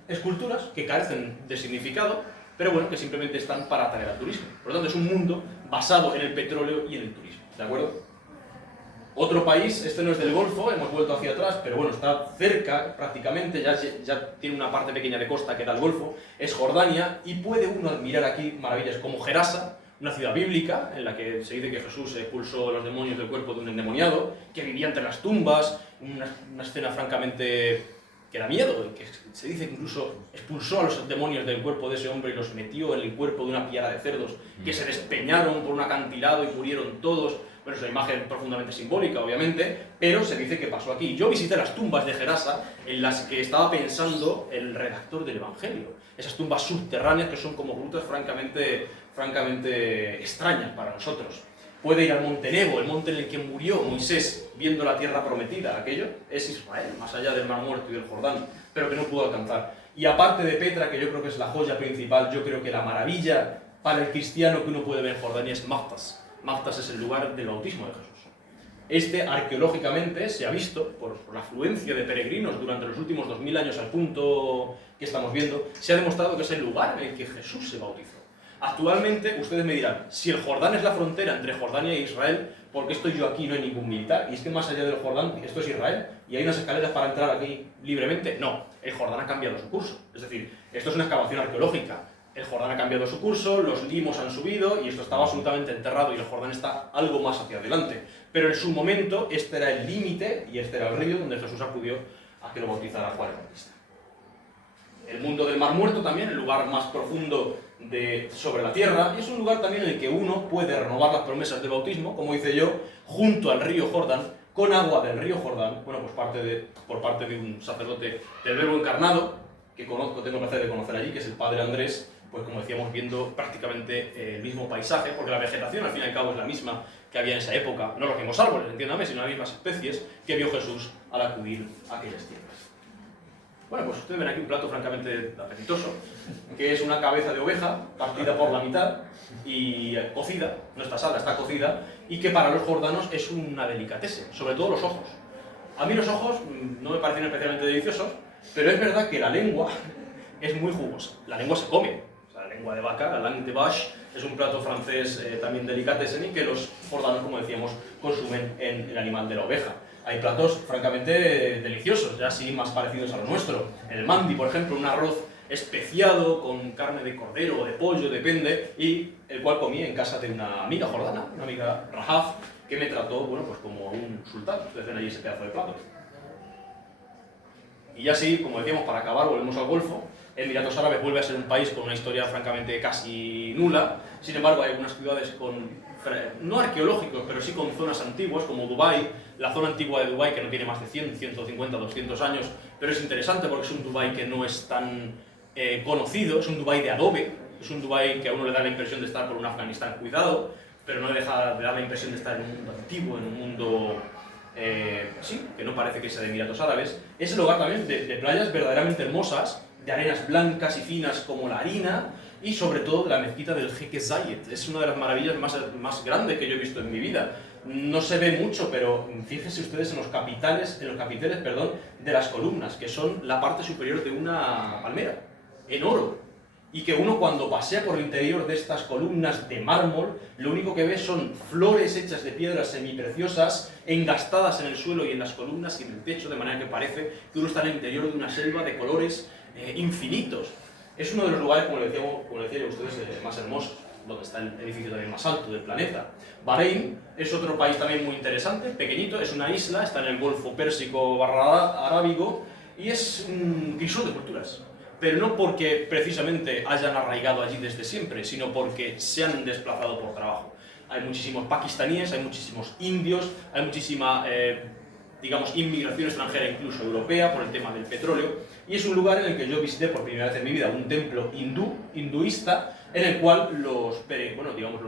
esculturas que carecen de significado, pero bueno, que simplemente están para atraer al turismo. Por lo tanto, es un mundo basado en el petróleo y en el turismo, ¿de acuerdo? Otro país, este no es del Golfo, hemos vuelto hacia atrás, pero bueno, está cerca prácticamente, ya tiene una parte pequeña de costa que da el Golfo, es Jordania, y puede uno admirar aquí maravillas como Gerasa, una ciudad bíblica en la que se dice que Jesús expulsó a los demonios del cuerpo de un endemoniado, que vivía entre las tumbas, una escena francamente que da miedo, que se dice que incluso expulsó a los demonios del cuerpo de ese hombre y los metió en el cuerpo de una piara de cerdos, que se despeñaron por un acantilado y murieron todos. Bueno, es una imagen profundamente simbólica, obviamente, pero se dice que pasó aquí. Yo visité las tumbas de Gerasa en las que estaba pensando el redactor del Evangelio. Esas tumbas subterráneas que son como grutas francamente extrañas para nosotros. Puede ir al monte Nebo, el monte en el que murió Moisés viendo la tierra prometida. Aquello es Israel, más allá del Mar Muerto y del Jordán, pero que no pudo alcanzar. Y aparte de Petra, que yo creo que es la joya principal, yo creo que la maravilla para el cristiano que uno puede ver en Jordania es Mactas. Mactas es el lugar del bautismo de Jesús. Arqueológicamente se ha visto, por la afluencia de peregrinos durante los últimos 2000 años al punto que estamos viendo, se ha demostrado que es el lugar en el que Jesús se bautizó. Actualmente, ustedes me dirán, si el Jordán es la frontera entre Jordania e Israel, ¿por qué estoy yo aquí y no hay ningún militar? Y es que más allá del Jordán, esto es Israel, y hay unas escaleras para entrar aquí libremente. No, el Jordán ha cambiado su curso. Es decir, esto es una excavación arqueológica. El Jordán ha cambiado su curso, los limos han subido y esto estaba absolutamente enterrado y el Jordán está algo más hacia adelante. Pero en su momento este era el límite y este era el río donde Jesús acudió a que lo bautizara Juan el Bautista. El mundo del Mar Muerto también, el lugar más profundo sobre la tierra, y es un lugar también en el que uno puede renovar las promesas del bautismo, como hice yo, junto al río Jordán, con agua del río Jordán, bueno, pues por parte de un sacerdote del Verbo encarnado, que conozco, tengo el placer de conocer allí, que es el padre Andrés, pues como decíamos, viendo prácticamente el mismo paisaje, porque la vegetación al fin y al cabo es la misma que había en esa época, no los mismos árboles, entiéndame, sino las mismas especies que vio Jesús al acudir a aquellas tierras. Bueno, pues ustedes ven aquí un plato francamente apetitoso, que es una cabeza de oveja partida por la mitad y cocida, no está asada, está cocida, y que para los jordanos es una delicatessen, sobre todo los ojos. A mí los ojos no me parecen especialmente deliciosos, pero es verdad que la lengua es muy jugosa. La lengua se come, o sea, la lengua de vaca, la langue de vache, es un plato francés también delicatessen y que los jordanos, como decíamos, consumen en el animal de la oveja. Hay platos francamente deliciosos, ya así más parecidos a lo nuestro. El mandi, por ejemplo, un arroz especiado con carne de cordero o de pollo, depende, y el cual comí en casa de una amiga jordana, una amiga Rahaf, que me trató, bueno, pues como un sultán. Ustedes ven allí ese pedazo de plato. Y así, como decíamos, para acabar, volvemos al Golfo. Emiratos Árabes vuelve a ser un país con una historia francamente casi nula. Sin embargo, hay algunas ciudades no arqueológicos, pero sí con zonas antiguas, como Dubái, la zona antigua de Dubái, que no tiene más de 100, 150, 200 años, pero es interesante porque es un Dubái que no es tan conocido, es un Dubái de adobe, es un Dubái que a uno le da la impresión de estar por un Afganistán cuidado, pero no deja de dar la impresión de estar en un mundo antiguo, en un mundo sí, que no parece que sea de Emiratos Árabes. Es el lugar también de playas verdaderamente hermosas, de arenas blancas y finas como la harina, y sobre todo de la mezquita del Jeque Zayed. Es una de las maravillas más grandes que yo he visto en mi vida. No se ve mucho, pero fíjense ustedes en los capiteles, de las columnas, que son la parte superior de una palmera, en oro. Y que uno cuando pasea por el interior de estas columnas de mármol, lo único que ve son flores hechas de piedras semipreciosas, engastadas en el suelo y en las columnas y en el techo, de manera que parece que uno está en el interior de una selva de colores infinitos. Es uno de los lugares, como decía yo a ustedes, más hermosos, donde está el edificio también más alto del planeta. Bahrein es otro país también muy interesante, pequeñito, es una isla, está en el Golfo Pérsico / Arábigo, y es un crisol de culturas. Pero no porque precisamente hayan arraigado allí desde siempre, sino porque se han desplazado por trabajo. Hay muchísimos pakistaníes, hay muchísimos indios, hay muchísima, digamos, inmigración extranjera, incluso europea, por el tema del petróleo. Y es un lugar en el que yo visité por primera vez en mi vida un templo hinduista, en el cual los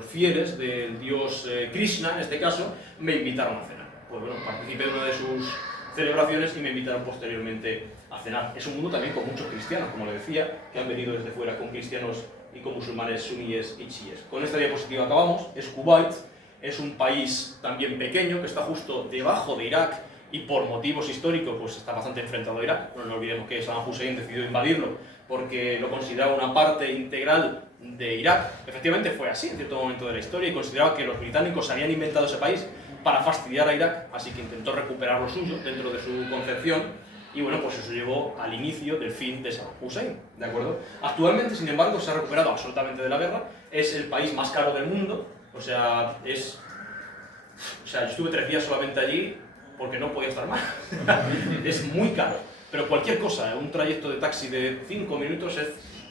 fieles del dios Krishna, en este caso, me invitaron a cenar. Pues bueno, participé en una de sus celebraciones y me invitaron posteriormente a cenar. Es un mundo también con muchos cristianos, como le decía, que han venido desde fuera con cristianos y con musulmanes suníes y chiíes. Con esta diapositiva acabamos. Es Kuwait, es un país también pequeño que está justo debajo de Irak y por motivos históricos pues está bastante enfrentado a Irak. No olvidemos que Saddam Hussein decidió invadirlo porque lo consideraba una parte integral de Irak. Efectivamente fue así en cierto momento de la historia y consideraba que los británicos habían inventado ese país para fastidiar a Irak, así que intentó recuperar lo suyo dentro de su concepción y bueno, pues eso llevó al inicio del fin de Saddam Hussein, ¿de acuerdo? Actualmente, sin embargo, se ha recuperado absolutamente de la guerra, es el país más caro del mundo, o sea, yo estuve 3 días solamente allí porque no podía estar más, es muy caro, pero cualquier cosa, un trayecto de taxi de 5 minutos es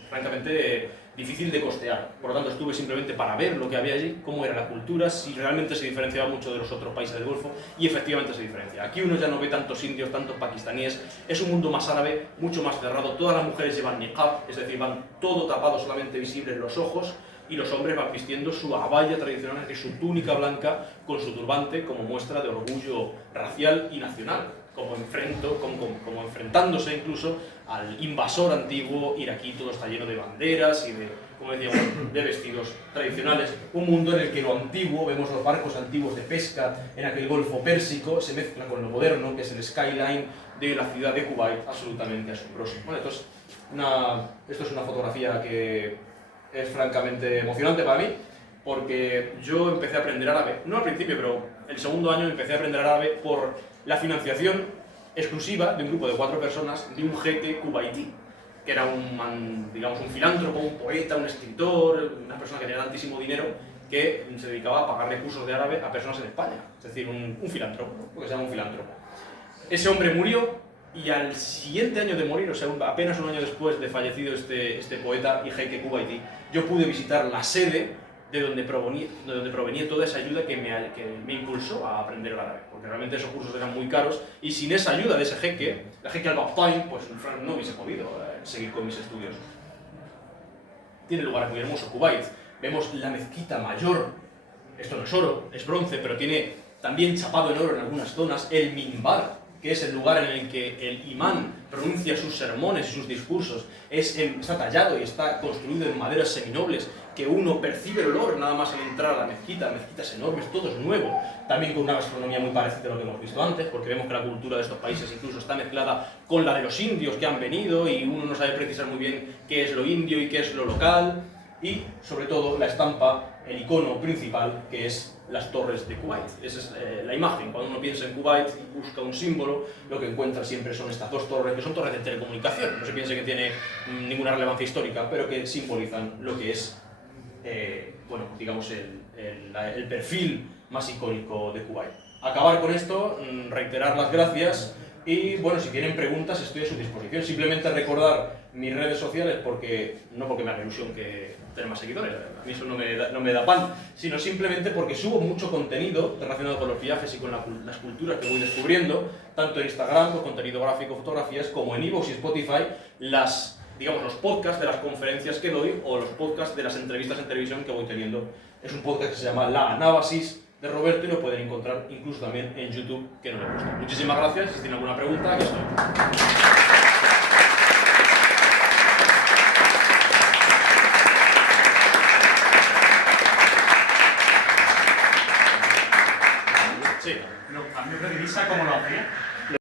francamente difícil de costear. Por lo tanto, estuve simplemente para ver lo que había allí, cómo era la cultura, si realmente se diferenciaba mucho de los otros países del Golfo, y efectivamente se diferencia. Aquí uno ya no ve tantos indios, tantos pakistaníes, es un mundo más árabe, mucho más cerrado. Todas las mujeres llevan niqab, es decir, van todo tapado, solamente visibles los ojos, y los hombres van vistiendo su abaya tradicional, que es su túnica blanca con su turbante, como muestra de orgullo racial y nacional, como enfrentándose incluso al invasor antiguo iraquí. Todo está lleno de banderas y de, como decíamos, de vestidos tradicionales. Un mundo en el que lo antiguo, vemos los barcos antiguos de pesca en aquel Golfo Pérsico, se mezcla con lo moderno, que es el skyline de la ciudad de Kuwait, absolutamente asombroso. Bueno, esto es una fotografía que es francamente emocionante para mí, porque yo empecé a aprender árabe, no al principio, pero el segundo año empecé a aprender árabe por la financiación exclusiva de un grupo de 4 personas de un jeque kuwaití, que era un filántropo, un poeta, un escritor, una persona que tenía tantísimo dinero que se dedicaba a pagarle cursos de árabe a personas en España, es decir, un filántropo, lo que se llama un filántropo. Ese hombre murió, y al siguiente año de morir, o sea, apenas un año después de fallecido este poeta y jeque kuwaití, yo pude visitar la sede de donde provenía toda esa ayuda que me impulsó a aprender el árabe, porque realmente esos cursos eran muy caros, y sin esa ayuda de ese jeque, el jeque al-Babtain, pues no hubiese podido seguir con mis estudios. Tiene lugar muy hermoso Kuwait. Vemos la mezquita mayor, esto no es oro, es bronce, pero tiene también chapado en oro en algunas zonas, el minbar, que es el lugar en el que el imán pronuncia sus sermones y sus discursos, está tallado y está construido en maderas seminobles, que uno percibe el olor nada más al entrar a la mezquita, mezquitas enormes, todo es nuevo, también con una gastronomía muy parecida a lo que hemos visto antes, porque vemos que la cultura de estos países incluso está mezclada con la de los indios que han venido, y uno no sabe precisar muy bien qué es lo indio y qué es lo local, y sobre todo la estampa, el icono principal, que es las torres de Kuwait. Esa es la imagen. Cuando uno piensa en Kuwait y busca un símbolo, lo que encuentra siempre son estas 2 torres, que son torres de telecomunicación. No se piense que tiene ninguna relevancia histórica, pero que simbolizan lo que es, digamos, el perfil más icónico de Kuwait. Acabar con esto, reiterar las gracias, y bueno, si tienen preguntas estoy a su disposición. Simplemente recordar mis redes sociales, no porque me haga ilusión que tener más seguidores, a mí eso no me da pan, sino simplemente porque subo mucho contenido relacionado con los viajes y con las culturas que voy descubriendo, tanto en Instagram, con contenido gráfico, fotografías, como en iVoox y Spotify, los podcasts de las conferencias que doy, o los podcasts de las entrevistas en televisión que voy teniendo. Es un podcast que se llama La Anábasis de Roberto, y lo pueden encontrar incluso también en YouTube, que no me gusta. Muchísimas gracias. Si tienen alguna pregunta, aquí estoy. Sí. ¿Los cambios de divisa cómo lo hacía?